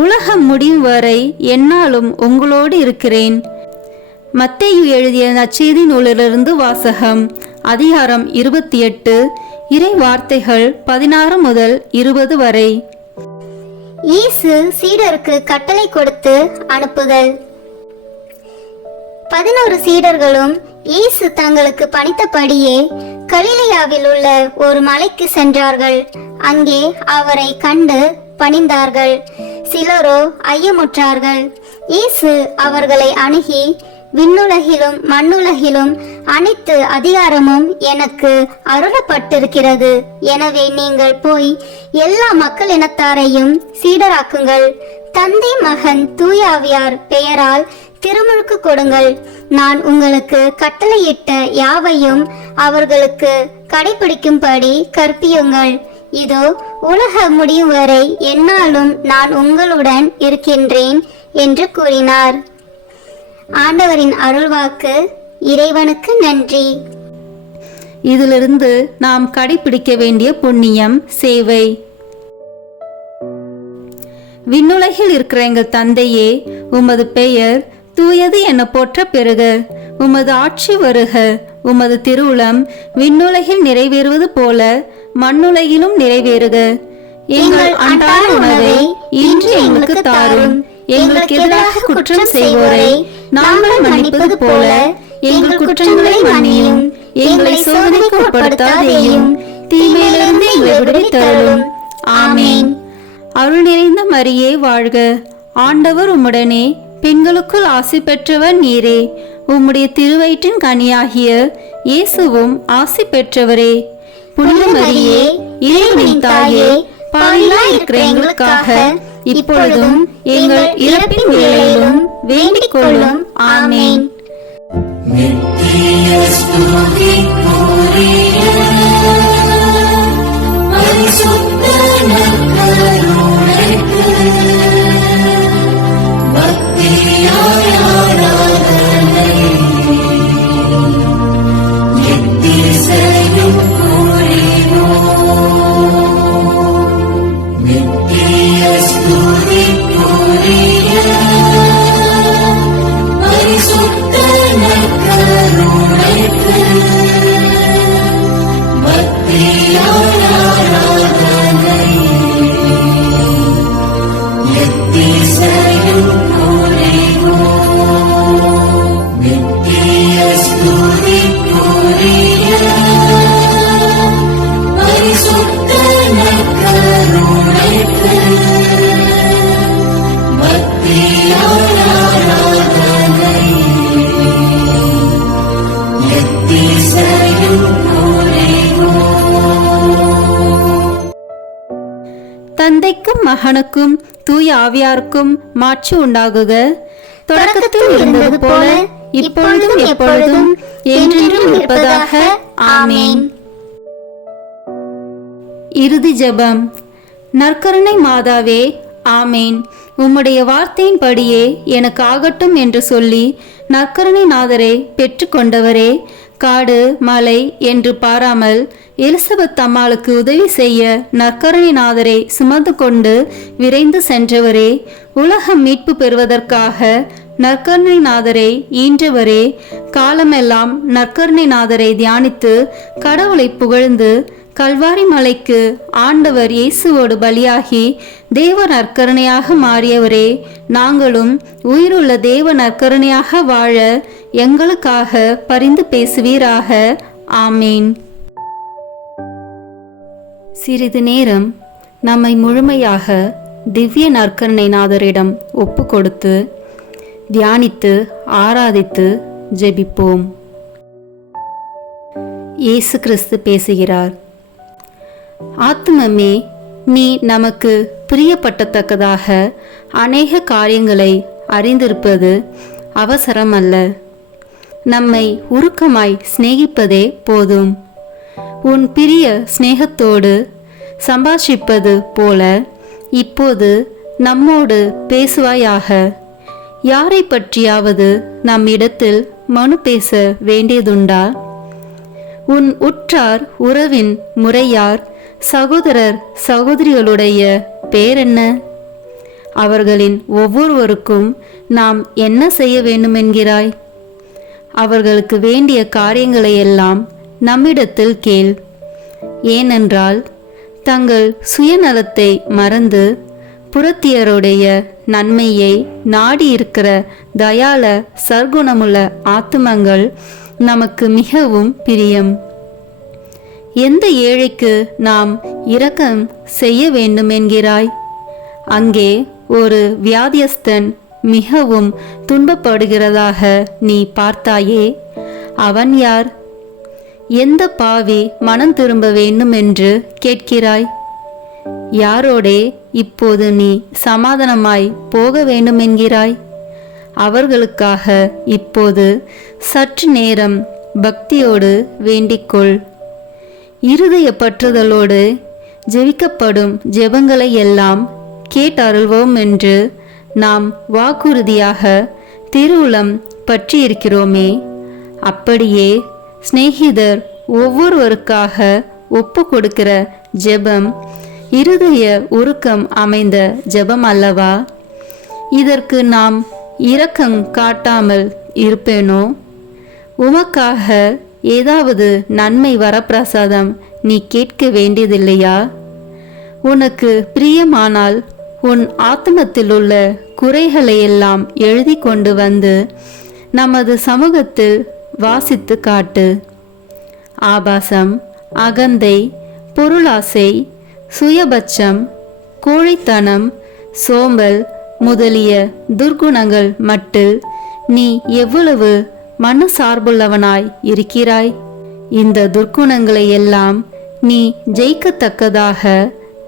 உலகம் முடியும் வரை எந்நாளும் உங்களோடு இருக்கிறேன். மத்தேயு எழுதிய நற்செய்தி நூலிலிருந்து வாசகம். அதிகாரம் 28, இறை வார்த்தைகள் 16 முதல் 20 வரை. இயேசு சீடருக்கு கட்டளை கொடுத்து அனுப்புதல். 11 சீடர்களும் இயேசு தங்களுக்கு பணித்தபடியே கலிலேயாவில் உள்ள ஒரு மலைக்கு சென்றார்கள். அங்கே அவரை கண்டு பணிந்தார்கள். சிலரோ ஐயமுற்றார்கள். இயேசு அவர்களை அணுகி, விண்ணுலகிலும் மண்ணுலகிலும் அனைத்து அதிகாரமும் எனக்கு அருளப்பட்டிருக்கிறது. எனவே நீங்கள் போய் எல்லா மக்கள் இனத்தாரையும் சீடராக்குங்கள். தந்தை, மகன், தூய ஆவியார் பெயரால் திருமுழுக்கு கொடுங்கள். நான் உங்களுக்கு கட்டளையிட்ட யாவையும் அவர்களுக்கு கடைபிடிக்கும்படி கற்பியுங்கள். இதோ, உலக முடியும் வரை எந்நாளும் நான் உங்களுடன் இருக்கின்றேன் என்று கூறினார். ஆண்டவரின் அருள்வாக்கு. இறைவனுக்கு நன்றி. இதிலிருந்து நாம் கடைபிடிக்க வேண்டிய புண்ணியம் சேவை. விண்ணுலகில் இருக்கிற எங்கள் தந்தையே, உமது பெயர் தூயது என போற்ற பெறுக. உமது ஆட்சி வருக. உமது திருவுளம் விண்ணுலகில் நிறைவேறுவது போல மண்ணுலகிலும் நிறைவேறுக. எங்கள் அன்றாட உணவை இன்று எங்களுக்கு தாரும். எங்களுக்கு எதிராக குற்றம் செய்வோரை நாங்கள் மன்னிப்பது போல எங்கள் குற்றங்களை மன்னியும். எங்களை சோதனைக்கு உட்படுத்தாதேயும், தீமையிலிருந்து எங்களை விடுவித்தருளும். ஆமேன். அருள் நிறைந்த மரியே வாழ்க. ஆண்டவர் உம்முடனே, பெண்களுக்குள் ஆசி பெற்றவர் நீரே. உம்முடைய திருவயிற்றின் கனியாகிய இயேசுவும் ஆசி பெற்றவரே. புனித மரியே, இறைவனின் தாயே, பாவிகளாய் இருக்கிற எங்களுக்காக இப்பொழுதும் எங்கள் இறப்பின் வேளையிலும் வேண்டிக் கொள்ளும். ஆமேன். நித்திய ஸ்துதிக்குரிய பரிசுத்த நற்கருணைக்கு பக்தியாய் ஆராதனை எத்திசையும் புரிவோம். நித்திய ஸ்துதிக்குரிய பரிசுத்த நற்கருணைக்கு பக்தியாய் ஆராதனை மகனுக்கும் தூய ஆவியாருக்கும் மாட்சி உண்டாகுக. தொடக்கத்தில் இருந்தது போல இப்பொழுதும் எப்பொழுதும் என்றென்றும் இருப்பதாக. ஆமேன். இறுதி ஜெபம். நற்கருணை மாதாவே, ஆமேன். உம்முடைய வார்த்தையின்படியே எனக்கு ஆகட்டும் என்று சொல்லி நற்கருணை நாதரை பெற்றுக்கொண்டவரே, காடு மலை என்று பாராமல் எலிசபெத் அம்மாளுக்கு உதவி செய்ய நற்கருணை நாதரை சுமந்து கொண்டு விரைந்து சென்றவரே, உலகம் மீட்பு பெறுவதற்காக நற்கருணை நாதரை ஈன்றவரே, காலமெல்லாம் நற்கருணை நாதரை தியானித்து கடவுளை புகழ்ந்து கல்வாரி மலைக்கு ஆண்டவர் இயேசுவோடு பலியாகி தேவ நற்கருணையாக மாறியவரே, நாங்களும் உயிருள்ள தேவ நற்கருணையாக வாழ எங்களுக்காக பரிந்து பேசுவீராக. ஆமீன். சிறிது நேரம் நம்மை முழுமையாக திவ்ய நற்கருணை நாதரிடம் ஒப்பு கொடுத்து தியானித்து ஆராதித்து ஜெபிப்போம். இயேசு கிறிஸ்து பேசுகிறார். ஆத்துமமே, நீ நமக்கு பிரியப்பட்டத்தக்கதாக அநேக காரியங்களை அறிந்திருப்பது அவசரமல்ல. நம்மை உருக்கமாய் சிநேகிப்பதே போதும். உன் பிரிய சிநேகத்தோடு சம்பாஷிப்பது போல இப்போது நம்மோடு பேசுவாயாக. யாரை பற்றியாவது நம்மிடத்தில் மனு பேச வேண்டியதுண்டா? உன் உற்றார் உறவின் முறையார் சகோதரர் சகோதரிகளுடைய பேரென்ன? அவர்களின் ஒவ்வொருவருக்கும் நாம் என்ன செய்ய வேண்டுமென்கிறாய்? அவர்களுக்கு வேண்டிய காரியங்களை எல்லாம் நம்மிடத்தில் கேள். ஏனென்றால் தங்கள் சுயநலத்தை மறந்து புறத்தியருடைய நன்மையை நாடியிருக்கிற தயால சர்க்குணமுள்ள ஆத்துமங்கள் நமக்கு மிகவும் பிரியம். எந்த ஏழைக்கு நாம் இரக்கம் செய்ய வேண்டும் என்கிறாய்? அங்கே ஒரு வியாதியஸ்தன் மிகவும் துன்பப்படுகிறதாக நீ பார்த்தாயே, அவன் யார்? எந்த பாவி மனம் திரும்ப வேண்டும் என்று கேட்கிறாய்? யாரோடே இப்போது நீ சமாதானமாய் போக வேண்டும் என்கிறாய்? அவர்களுக்காக இப்போது சற்று நேரம் பக்தியோடு வேண்டிக்கொள். இருதய பற்றுதலோடு ஜெபிக்கப்படும் ஜெபங்களை எல்லாம் கேட்டருள்வோம் என்று நாம் வாக்குறுதியாக திருவுளம் பற்றியிருக்கிறோமே. அப்படியே சிநேகிதர் ஒவ்வொருவருக்காக ஒப்பு கொடுக்கிற ஜெபம் இருதய உருக்கம் அமைந்த ஜெபம் அல்லவா? இதற்கு நாம் இரக்கம் காட்டாமல் இருப்பேனோ? உமக்காக ஏதாவது நன்மை வரப்பிரசாதம் நீ கேட்க வேண்டியதில்லையா? உனக்கு பிரியமானால் உன் ஆத்மத்தில் உள்ள குறைகளையெல்லாம் எழுதி கொண்டு வந்து நமது சமூகத்தில் வாசித்து காட்டு. ஆபாசம், அகந்தை, பொருளாசை, சுயபட்சம், கோழைத்தனம், சோம்பல் முதலிய துர்குணங்கள் மட்டில் நீ எவ்வளவு மனசார்புள்ளவனாய் இருக்கிறாய்? இந்த துர்க்குணங்களை எல்லாம் நீ ஜெயிக்கத்தக்கதாக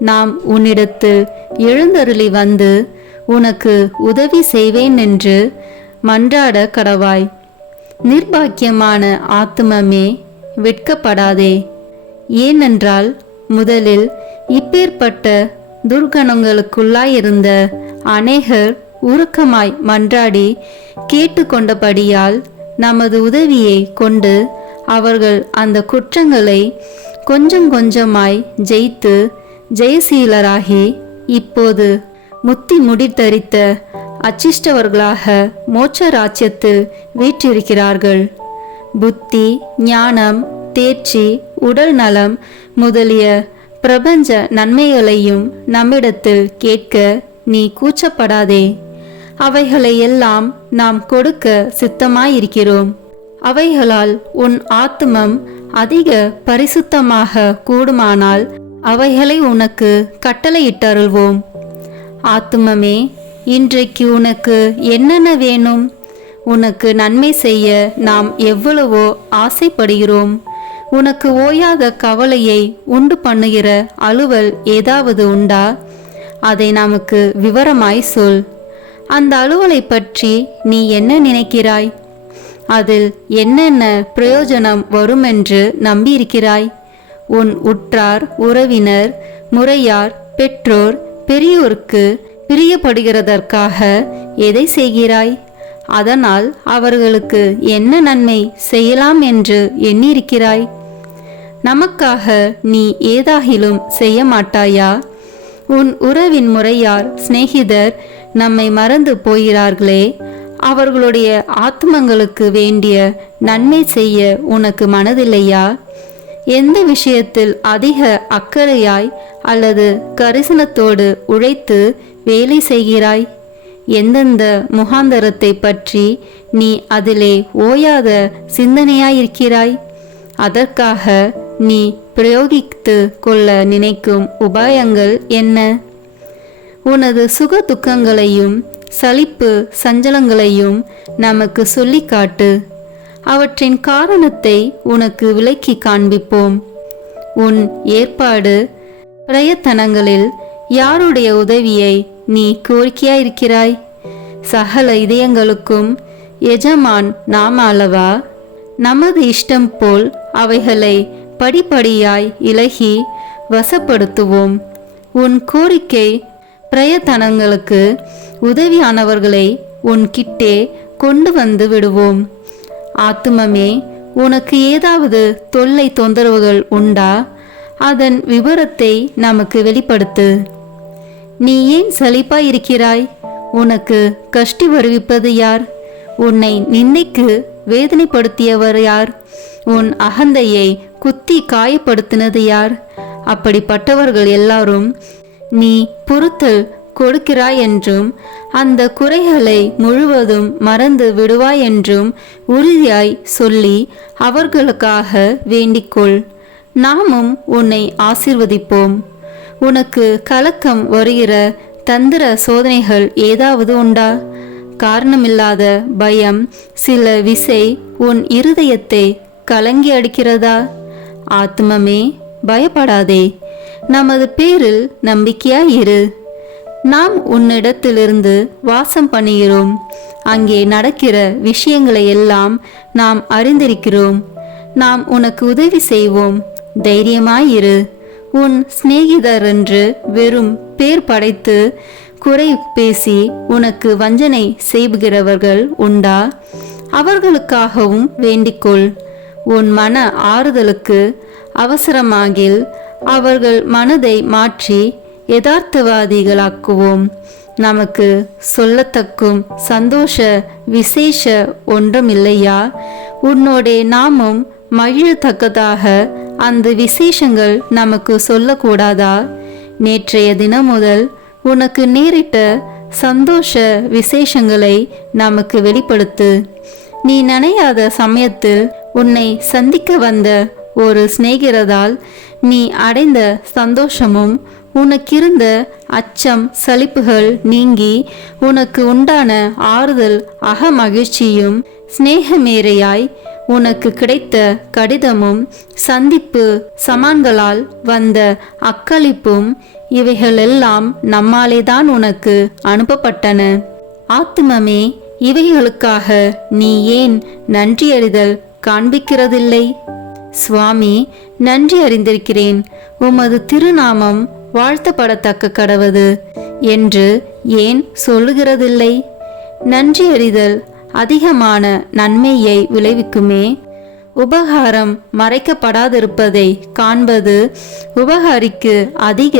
நாம் உன்னிடத்தில் எழுந்தருளி வந்து உனக்கு உதவி செய்வேன் என்று மன்றாட கடவாய். நிர்பாக்கியமான ஆத்துமமே, வெட்கப்படாதே. ஏனென்றால் முதலில் இப்பேற்பட்ட துர்கணங்களுக்குள்ளாயிருந்த அநேகர் உருக்கமாய் மன்றாடி கேட்டுக்கொண்டபடியால் நமது உதவியை கொண்டு அவர்கள் அந்த குற்றங்களை கொஞ்சம் கொஞ்சமாய் ஜெயித்து ஜெயசீலராகி இப்போது முத்தி முடித்தரித்த அச்சிஷ்டவர்களாக மோட்ச ராஜ்யத்தில் வீற்றிருக்கிறார்கள். புத்தி, ஞானம், தேர்ச்சி, உடல் நலம் முதலிய பிரபஞ்ச நன்மைகளையும் நம்மிடத்தில் கேட்க நீ கூச்சப்படாதே. அவைகளை எல்லாம் நாம் கொடுக்க சித்தமாயிருக்கிறோம். அவைகளால் உன் ஆத்துமம் அதிக பரிசுத்தமாக கூடுமானால் அவைகளை உனக்கு கட்டளையிட்டருள்வோம். ஆத்துமமே, இன்றைக்கு உனக்கு என்னென்ன வேணும்? உனக்கு நன்மை செய்ய நாம் எவ்வளவோ ஆசைப்படுகிறோம். உனக்கு ஓயாத கவலையை உண்டு பண்ணுகிற அலுவல் ஏதாவது உண்டா? அதை நமக்கு விவரமாய் சொல். அந்த அலுவலை பற்றி நீ என்ன நினைக்கிறாய்? அதில் என்னென்ன பிரயோஜனம் வருமென்று நம்பியிருக்கிறாய்? உன் உற்றார், உறவினர், முறையார், பெற்றோர், பெரியோருக்கு பிரியப்படுகிறதற்காக எதை செய்கிறாய்? அதனால் அவர்களுக்கு என்ன நன்மை செய்யலாம் என்று எண்ணியிருக்கிறாய்? நமக்காக நீ ஏதாகிலும் செய்ய மாட்டாயா? உன் உறவின் முறையார், சிநேகிதர் நம்மை மறந்து போகிறார்களே, அவர்களுடைய ஆத்மங்களுக்கு வேண்டிய நன்மை செய்ய உனக்கு மனதில்லையா? எந்த விஷயத்தில் அதிக அக்கறையாய் அல்லது கரிசனத்தோடு உழைத்து வேலை செய்கிறாய்? எந்தெந்த முகாந்தரத்தை பற்றி நீ அதிலே ஓயாத சிந்தனையாயிருக்கிறாய்? அதற்காக நீ பிரயோகித்து கொள்ள நினைக்கும் உபாயங்கள் என்ன? உனது சுக துக்கங்களையும் சலிப்பு சஞ்சலங்களையும் நமக்கு சொல்லி காட்டு. அவற்றின் காரணத்தை உனக்கு விளக்கி காண்பிப்போம். உன் ஏற்பாடு பிரயத்தனங்களில் யாருடைய உதவியை நீ கோரிக்கையாயிருக்கிறாய்? சகல இதயங்களுக்கும் எஜமான் நாம அல்லவா? நமது இஷ்டம் போல் அவைகளை படிப்படியாய் இலகி வசப்படுத்துவோம். உன் கோரிக்கை பிரயத்தனங்களுக்கு உதவியானவர்களை உன் கிட்டே கொண்டு வந்து விடுவோம். ஆத்துமமே, உனக்கு ஏதாவது தொல்லை தொந்தரவுகள் உண்டா? அதன் விவரத்தை நமக்கு வெளிப்படுத்து. நீ ஏன் சலிப்பாயிருக்கிறாய்? உனக்கு கஷ்டி வருவிப்பது யார்? உன்னை நிந்தைக்கு வேதனைப்படுத்தியவர் யார்? உன் அகந்தையை குத்தி காயப்படுத்தினது யார்? அப்படிப்பட்டவர்கள் எல்லாரும் நீ பொறுத்தல் கொடுக்கிறாய் என்றும் அந்த குறைகளை முழுவதும் மறந்து விடுவாய் என்றும் உறுதியாய் சொல்லி அவர்களுக்காக வேண்டிக்கொள். நாமும் உன்னை ஆசீர்வதிப்போம். உனக்கு கலக்கம் வருகிற தந்திர சோதனைகள் ஏதாவது உண்டா? காரணமில்லாத பயம் சில விசை உன் இருதயத்தை கலங்கி அடிக்கிறதா? ஆத்மமே, பயப்படாதே. நமது பேரில் நம்பிக்கையாயிரு. நாம் உன்னிடத்திலிருந்து வாசம் பண்ணுகிறோம். அங்கே நடக்கிற விஷயங்களை எல்லாம் நாம் அறிந்திருக்கிறோம். நாம் உனக்கு உதவி செய்வோம். தைரியமாயிரு. உன் சிநேகிதர் என்று வெறும் பேர் படைத்து குறை பேசி உனக்கு வஞ்சனை செய்கிறவர்கள் உண்டா? அவர்களுக்காகவும் வேண்டிக்கொள். உன் மன ஆறுதலுக்கு அவசரமாகில் அவர்கள் மனதை மாற்றி யதார்த்தவாதிகளாக்குவோம். நமக்கு சொல்லத்தக்கும் சந்தோஷ விசேஷ ஒன்றுமில்லையா? உன்னோடே நாமும் மகிழத்தக்கதாக அந்த விசேஷங்கள் நமக்கு சொல்லக்கூடாதா? நேற்றைய தினம் முதல் உனக்கு நேரிட்ட சந்தோஷ விசேஷங்களை நமக்கு வெளிப்படுத்து. நீ நினையாத சமயத்தில் உன்னை சந்திக்க வந்த ஒரு சிநேகிதரால் நீ அடைந்த சந்தோஷமும் உனக்கிருந்த அச்சம் சலிப்புகள் நீங்கி உனக்கு உண்டான ஆறுதல் அகமகிழ்ச்சியும் சிநேகமேரையாய் உனக்கு கிடைத்த கடிதமும் சந்திப்பு சமான்களால் வந்த அக்களிப்பும் இவைகளெல்லாம் நம்மாலேதான் உனக்கு அனுப்பப்பட்டன. ஆத்துமமே, இவைகளுக்காக நீ ஏன் நன்றியறிதல் காண்பிக்கிறதில்லை? சுவாமி, நன்றி அறிந்திருக்கிறேன். உமது திருநாமம் வாழ்த்தப்படத்தக்க கடவது என்று ஏன் சொல்லுகிறதில்லை? நன்றி அறிதல் அதிகமான நன்மையை விளைவிக்குமே. உபகாரம் மறைக்கப்படாதிருப்பதை காண்பது உபகாரிக்கு அதிக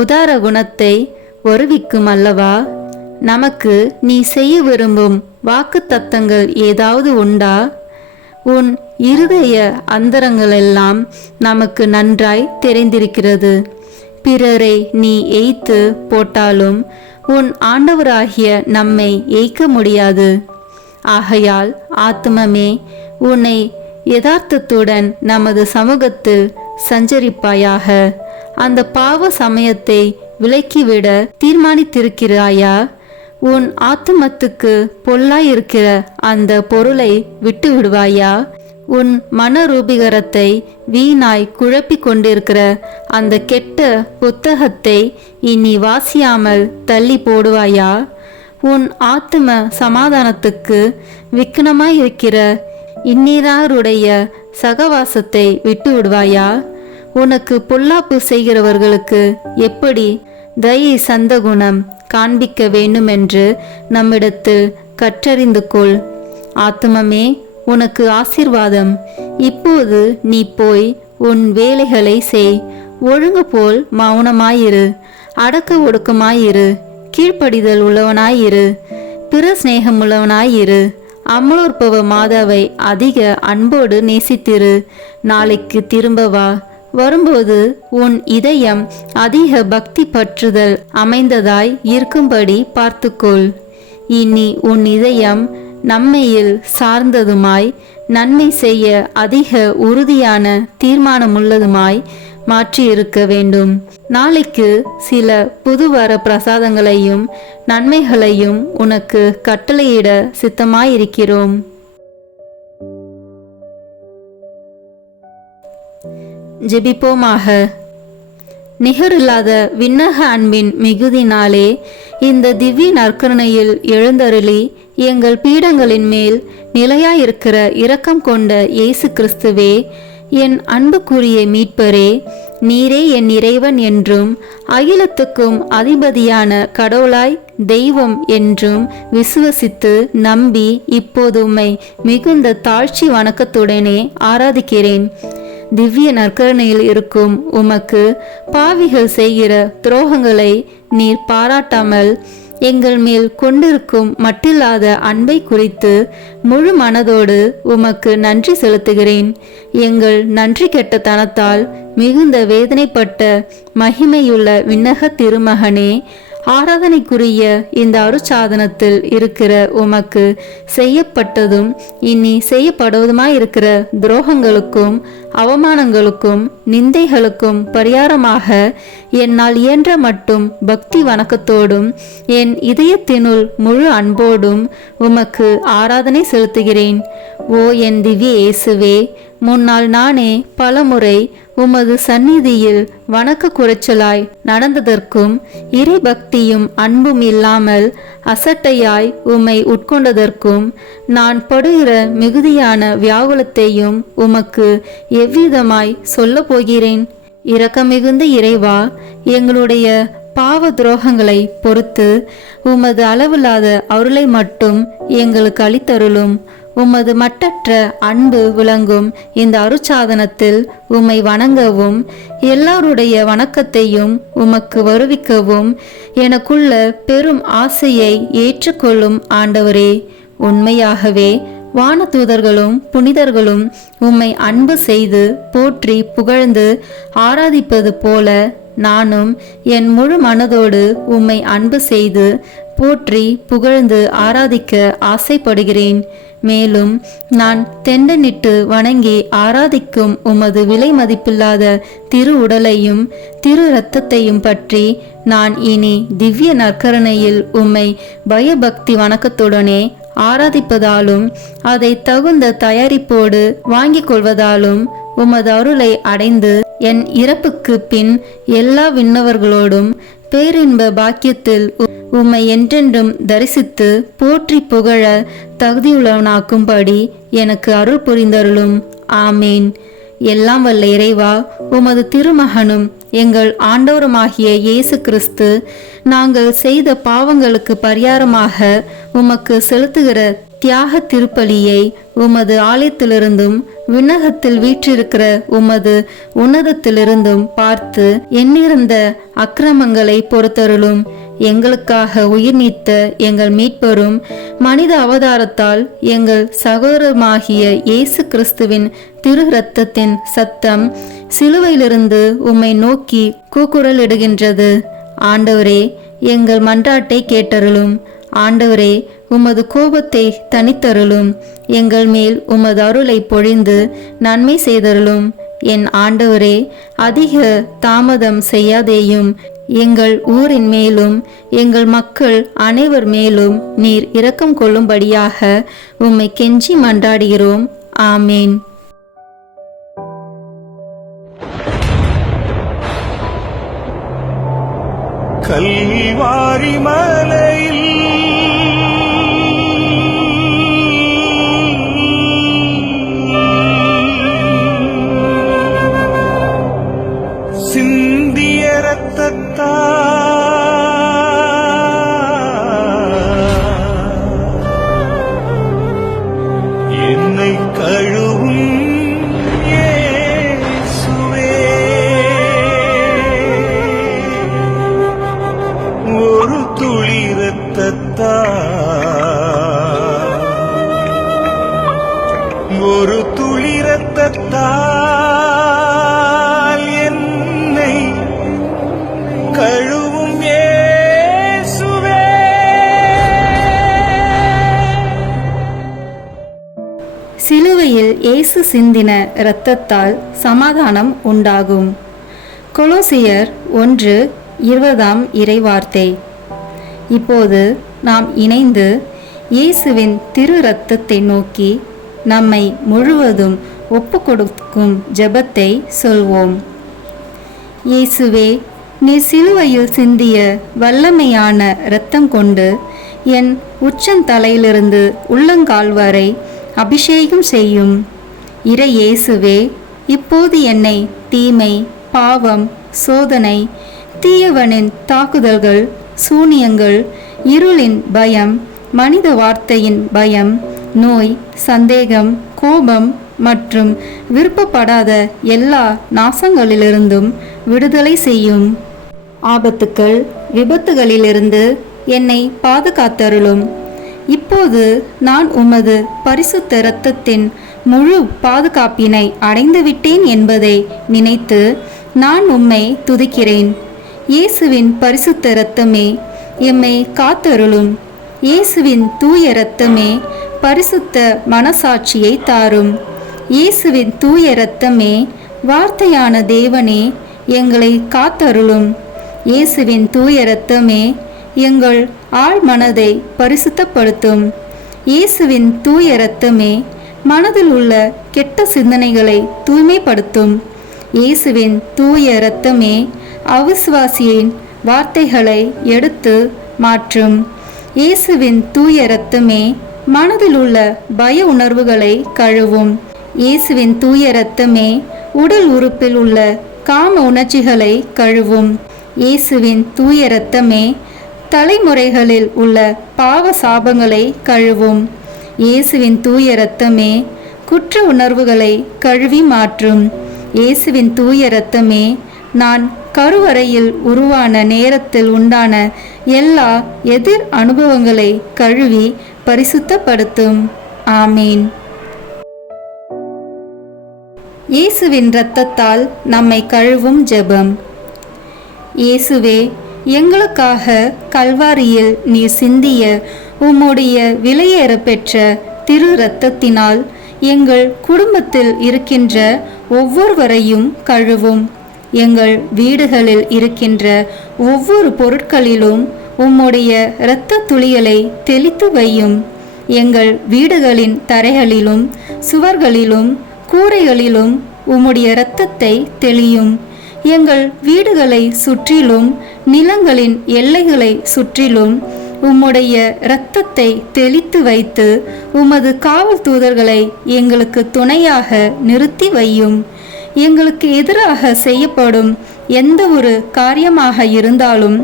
உதார குணத்தை வருவிக்கும் அல்லவா? நமக்கு நீ செய்ய விரும்பும் வாக்கு தத்தங்கள் ஏதாவது உண்டா? உன் இருதய அந்தரங்களெல்லாம் நமக்கு நன்றாய் தெரிந்திருக்கிறது. பிறரை நீ எய்த்து போட்டாலும் உன் ஆண்டவராகிய நம்மை எய்க்க முடியாது. ஆகையால் ஆத்மமே, உன்னை யதார்த்தத்துடன் நமது சமூகத்தில் சஞ்சரிப்பாயாக. அந்த பாவ சமயத்தை விலக்கிவிட தீர்மானித்திருக்கிறாயா? உன் ஆத்துமத்துக்கு பொல்லாயிருக்கிற அந்த பொருளை விட்டு விடுவாயா? உன் மனரூபிகரத்தை வீணாய் குழப்பிக் கொண்டிருக்கிற அந்த கெட்ட புத்தகத்தை இனி வாசியாமல் தள்ளி போடுவாயா? உன் ஆத்தும சமாதானத்துக்கு விக்கனமாயிருக்கிற இன்னிராருடைய சகவாசத்தை விட்டு விடுவாயா? உனக்கு பொல்லாப்பு செய்கிறவர்களுக்கு எப்படி தயை சந்தகுணம் காண்பிக்க வேண்டுமென்று நம்மிடத்தில் கற்றறிந்து கொள். ஆத்துமமே, உனக்கு ஆசீர்வாதம். இப்போது நீ போய் உன் வேலைகளை செய். ஒழுங்கு போல் மௌனமாயிரு, அடக்க ஒடுக்கமாயிரு, கீழ்ப்படிதல் உள்ளவனாயிரு, பிற சிநேகமுள்ளவனாயிரு. அமலோற்பவ மாதாவை அதிக அன்போடு நேசித்திரு. நாளைக்கு திரும்ப வா. வரும்போது உன் இதயம் அதிக பக்தி பற்றுதல் அமைந்ததாய் இருக்கும்படி பார்த்துக்கொள். இனி உன் இதயம் நம்மையில் சார்ந்ததுமாய் நன்மை செய்ய அதிக உறுதியான தீர்மானமுள்ளதுமாய் மாற்றியிருக்க வேண்டும். நாளைக்கு சில புதுவர பிரசாதங்களையும் நன்மைகளையும் உனக்கு கட்டளையிட சித்தமாயிருக்கிறோம். ஜெபிப்போமாக. நிகரில்லாத விண்ணக அன்பின் மிகுதினாலே இந்த திவ்ய நற்கருணையில் எழுந்தருளி எங்கள் பீடங்களின் மேல் நிலையாயிருக்கிற இரக்கம் கொண்ட இயேசு கிறிஸ்துவே, என் அன்புக்குரிய மீட்பரே, நீரே என் இறைவன் என்றும் அகிலத்துக்கும் அதிபதியான கடவுளாய் தெய்வம் என்றும் விசுவசித்து நம்பி இப்போது உம்மை மிகுந்த தாழ்ச்சி வணக்கத்துடனே ஆராதிக்கிறேன். திவ்ய நற்கருணையில் இருக்கும் உமக்கு பாவிகள் செய்கிற துரோகங்களை நீர் பாராட்டாமல் எங்கள் மேல் கொண்டிருக்கும் மட்டில்லாத அன்பை குறித்து முழு மனதோடு உமக்கு நன்றி செலுத்துகிறேன். எங்கள் நன்றி கெட்ட தனத்தால் மிகுந்த வேதனைப்பட்ட மகிமையுள்ள விண்ணக திருமகனே, ஆராதனைக்குரிய இந்த அருட்சாதனத்தில் இருக்கிற உமக்கு செய்யப்பட்டதும் இனி செய்யப்படுவதுமாயிருக்கிற துரோகங்களுக்கும் அவமானங்களுக்கும் நிந்தைகளுக்கும் பரிகாரமாக என்னால் இயன்ற மட்டும் பக்தி வணக்கத்தோடும் என் இதயத்தினுள் முழு அன்போடும் உமக்கு ஆராதனை செலுத்துகிறேன். ஓ என் திவ்ய இயேசுவே, முன்னால் நானே பலமுறை உமது சந்நிதியில் வணக்க குறைச்சலாய் நடந்ததற்கும் இறை பக்தியும் அன்பும் இல்லாமல் அசட்டையாய் உம்மை உட்கொண்டதற்கும் நான் படுகிற மிகுதியான வியாகுலத்தையும் உமக்கு எவ்விதமாய் சொல்ல போகிறேன். இரக்கமிகுந்த இறைவா, எங்களுடைய பாவ துரோகங்களை பொறுத்து உமது அளவில்லாத அருளை மட்டும் எங்களுக்கு அளித்தருளும். உமது மட்டற்ற அன்பு விளங்கும் இந்த அருட்சாதனத்தில் உம்மை வணங்கவும் எல்லாருடைய வணக்கத்தையும் உமக்கு வருவிக்கவும் எனக்குள்ள பெரும் ஆசையை ஏற்றுக்கொள்ளும் ஆண்டவரே. உண்மையாகவே வானதூதர்களும் புனிதர்களும் உம்மை அன்பு செய்து போற்றி புகழ்ந்து ஆராதிப்பது போல நானும் என் முழு மனதோடு உம்மை அன்பு செய்து போற்றி புகழ்ந்து ஆராதிக்க ஆசைப்படுகிறேன். மேலும் நான் தெண்டனிட்டு வணங்கி ஆராதிக்கும் உமது விலை மதிப்பில்லாத திரு உடலையும் திரு இரத்தத்தையும் பற்றி நான் இனி திவ்ய நற்கருணையில் உம்மை பயபக்தி வணக்கத்துடனே ஆராதிப்பதாலும் அதை தகுந்த தயாரிப்போடு வாங்கிக் கொள்வதாலும் உமது அருளை அடைந்து என் இறப்புக்கு பின் எல்லா விண்ணவர்களோடும் பேரின்ப பாக்கியத்தில் உம்மை என்றென்றும் தரிசித்து போற்றி புகழ தகுதியுள்ளவனாக்கும்படி எனக்கு அருள் புரிந்தருளும். ஆமேன். எல்லாம் வல்ல இறைவா, உமது திருமகனும் எங்கள் ஆண்டவருமாகிய இயேசு கிறிஸ்து நாங்கள் செய்த பாவங்களுக்கு பரிகாரமாக உமக்கு செலுத்துகிற தியாக திருப்பலியை உமது ஆலயத்திலிருந்தும் விண்ணகத்தில் வீற்றிருக்கிற உமது உன்னதத்திலிருந்தும் பார்த்து எண்ணிறந்த அக்கிரமங்களை பொறுத்தருளும். எங்களுக்காக உயிர் நீத்த எங்கள் மீட்பரும் மனித அவதாரத்தால் எங்கள் சகோதரமாகிய இயேசு கிறிஸ்துவின் திரு இரத்தத்தின் சத்தம் சிலுவையிலிருந்து உம்மை நோக்கி கூக்குரலிடுகின்றது. ஆண்டவரே, எங்கள் மன்றாட்டை கேட்டருளும். ஆண்டவரே, உமது கோபத்தை தனித்தருளும். எங்கள் மேல் உமது அருளை பொழிந்து நன்மை செய்தருளும். என் ஆண்டவரே, அதிக தாமதம் செய்யாதேயும். எங்கள் ஊரின் மேலும் எங்கள் மக்கள் அனைவர் மேலும் நீர் இரக்கம் கொள்ளும்படியாக உம்மை கெஞ்சி மன்றாடுகிறோம். ஆமேன். கல்வாரி மலையில் சிந்திய என்னை கழுவும் இயேசுவே. ஒரு துளி இரத்தத்தால் என்னை கழுவும் இயேசுவே. சிலுவையில் இயேசு சிந்தின இரத்தத்தால் சமாதானம் உண்டாகும். கொலோசியர் 1:20 இறைவார்த்தை. இப்போது நாம் இணைந்து இயேசுவின் திரு இரத்தத்தை நோக்கி நம்மை முழுவதும் ஒப்புக்கொடுக்கும் ஜெபத்தை சொல்வோம். இயேசுவே, நீ சிலுவையில் சிந்திய வல்லமையான இரத்தம் கொண்டு என் உச்சந்தலையிலிருந்து உள்ளங்கால் வரை அபிஷேகம் செய்யும். இறை இயேசுவே, இப்போது என்னை தீமை, பாவம், சோதனை, தீயவனின் தாக்குதல்கள், சூனியங்கள், இருளின் பயம், மனித வார்த்தையின் பயம், நோய், சந்தேகம், கோபம் மற்றும் விருப்பப்படாத எல்லா நாசங்களிலிருந்தும் விடுதலை செய்யும். ஆபத்துக்கள், விபத்துகளிலிருந்து என்னை பாதுகாத்தருளும். இப்போது நான் உமது பரிசுத்த இரத்தத்தின் முழு பாதுகாப்பினை அடைந்துவிட்டேன் என்பதை நினைத்து நான் உம்மை துதிக்கிறேன். இயேசுவின் பரிசுத்த இரத்தமே எம்மை காத்தருளும். இயேசுவின் தூய இரத்தமே பரிசுத்த மனசாட்சியை தாரும். இயேசுவின் தூய இரத்தமே வார்த்தையான தேவனே எங்களை காத்தருளும். இயேசுவின் தூய இரத்தமே எங்கள் ஆழ் மனதை பரிசுத்தப்படுத்தும். இயேசுவின் தூய இரத்தமே மனதில் உள்ள கெட்ட சிந்தனைகளை தூய்மைப்படுத்தும். இயேசுவின் தூய இரத்தமே அவிசுவாசியின் வார்த்தைகளை எடுத்து மாற்றும். இயேசுவின் தூய இரத்தமே மனதில் உள்ள பய உணர்வுகளை கழுவும். இயேசுவின் தூய இரத்தமே உடல் உறுப்பில் உள்ள காம உணர்ச்சிகளை கழுவும். இயேசுவின் தூய இரத்தமே தலைமுறைகளில் உள்ள பாவ சாபங்களை கழுவும். இயேசுவின் தூய இரத்தமே குற்ற உணர்வுகளை கழுவி மாற்றும். இயேசுவின் தூய இரத்தமே நான் கருவறையில் உருவான நேரத்தில் உண்டான எல்லா எதிர் அனுபவங்களை கழுவி பரிசுத்தப்படுத்தும். ஆமீன். இயேசுவின் இரத்தத்தால் நம்மை கழுவும் ஜெபம். இயேசுவே, எங்களுக்காக கல்வாரியில் நீர் சிந்திய உம்முடைய விலையேற பெற்ற திரு இரத்தத்தினால் எங்கள் குடும்பத்தில் இருக்கின்ற ஒவ்வொருவரையும் கழுவும். எங்கள் வீடுகளில் இருக்கின்ற ஒவ்வொரு பொருட்களிலும் உம்முடைய இரத்த துளிகளை தெளித்து வையும். எங்கள் வீடுகளின் தரைகளிலும் சுவர்களிலும் கூரைகளிலும் உம்முடைய இரத்தத்தை தெளியும். எங்கள் வீடுகளை சுற்றிலும் நிலங்களின் எல்லைகளை சுற்றிலும் உம்முடைய இரத்தத்தை தெளித்து வைத்து உமது காவல் தூதர்களை எங்களுக்கு துணையாக நிறுத்தி வையும். எங்களுக்கு எதிராக செய்யப்படும் எந்த ஒரு காரியமாக இருந்தாலும்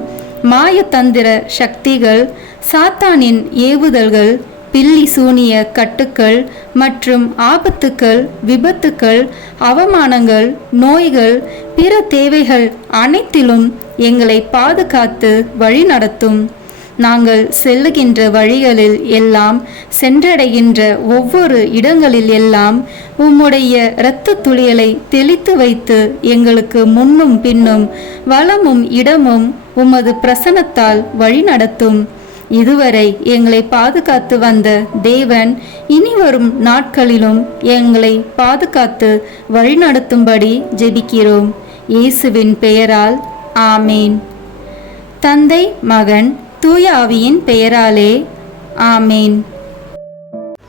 மாயத்தந்திர சக்திகள், சாத்தானின் ஏவுதல்கள், பில்லி சூனிய கட்டுக்கள் மற்றும் ஆபத்துக்கள், விபத்துக்கள், அவமானங்கள், நோய்கள், பிற தேவைகள் அனைத்திலும் எங்களை பாதுகாத்து வழிநடத்தும். நாங்கள் செல்லுகின்ற வழிகளில் எல்லாம், சென்றடைகின்ற ஒவ்வொரு இடங்களில் எல்லாம் உம்முடைய இரத்த துளிகளை தெளித்து வைத்து எங்களுக்கு முன்னும் பின்னும் வலமும் இடமும் உமது பிரசன்னத்தால் வழிநடத்தும். இதுவரை எங்களை பாதுகாத்து வந்த தேவன் இனிவரும் நாட்களிலும் எங்களை பாதுகாத்து வழிநடத்தும்படி ஜெபிக்கிறோம். இயேசுவின் பெயரால் ஆமீன். தந்தை, மகன், தூய ஆவியின் பெயராலே ஆமீன்.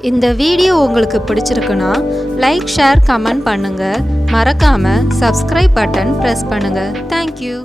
இந்த வீடியோ உங்களுக்கு பிடிச்சிருக்குன்னா லைக், ஷேர், கமெண்ட் பண்ணுங்க. மறக்காம சப்ஸ்கிரைப் பட்டன் பிரஸ் பண்ணுங்க. தேங்க்யூ.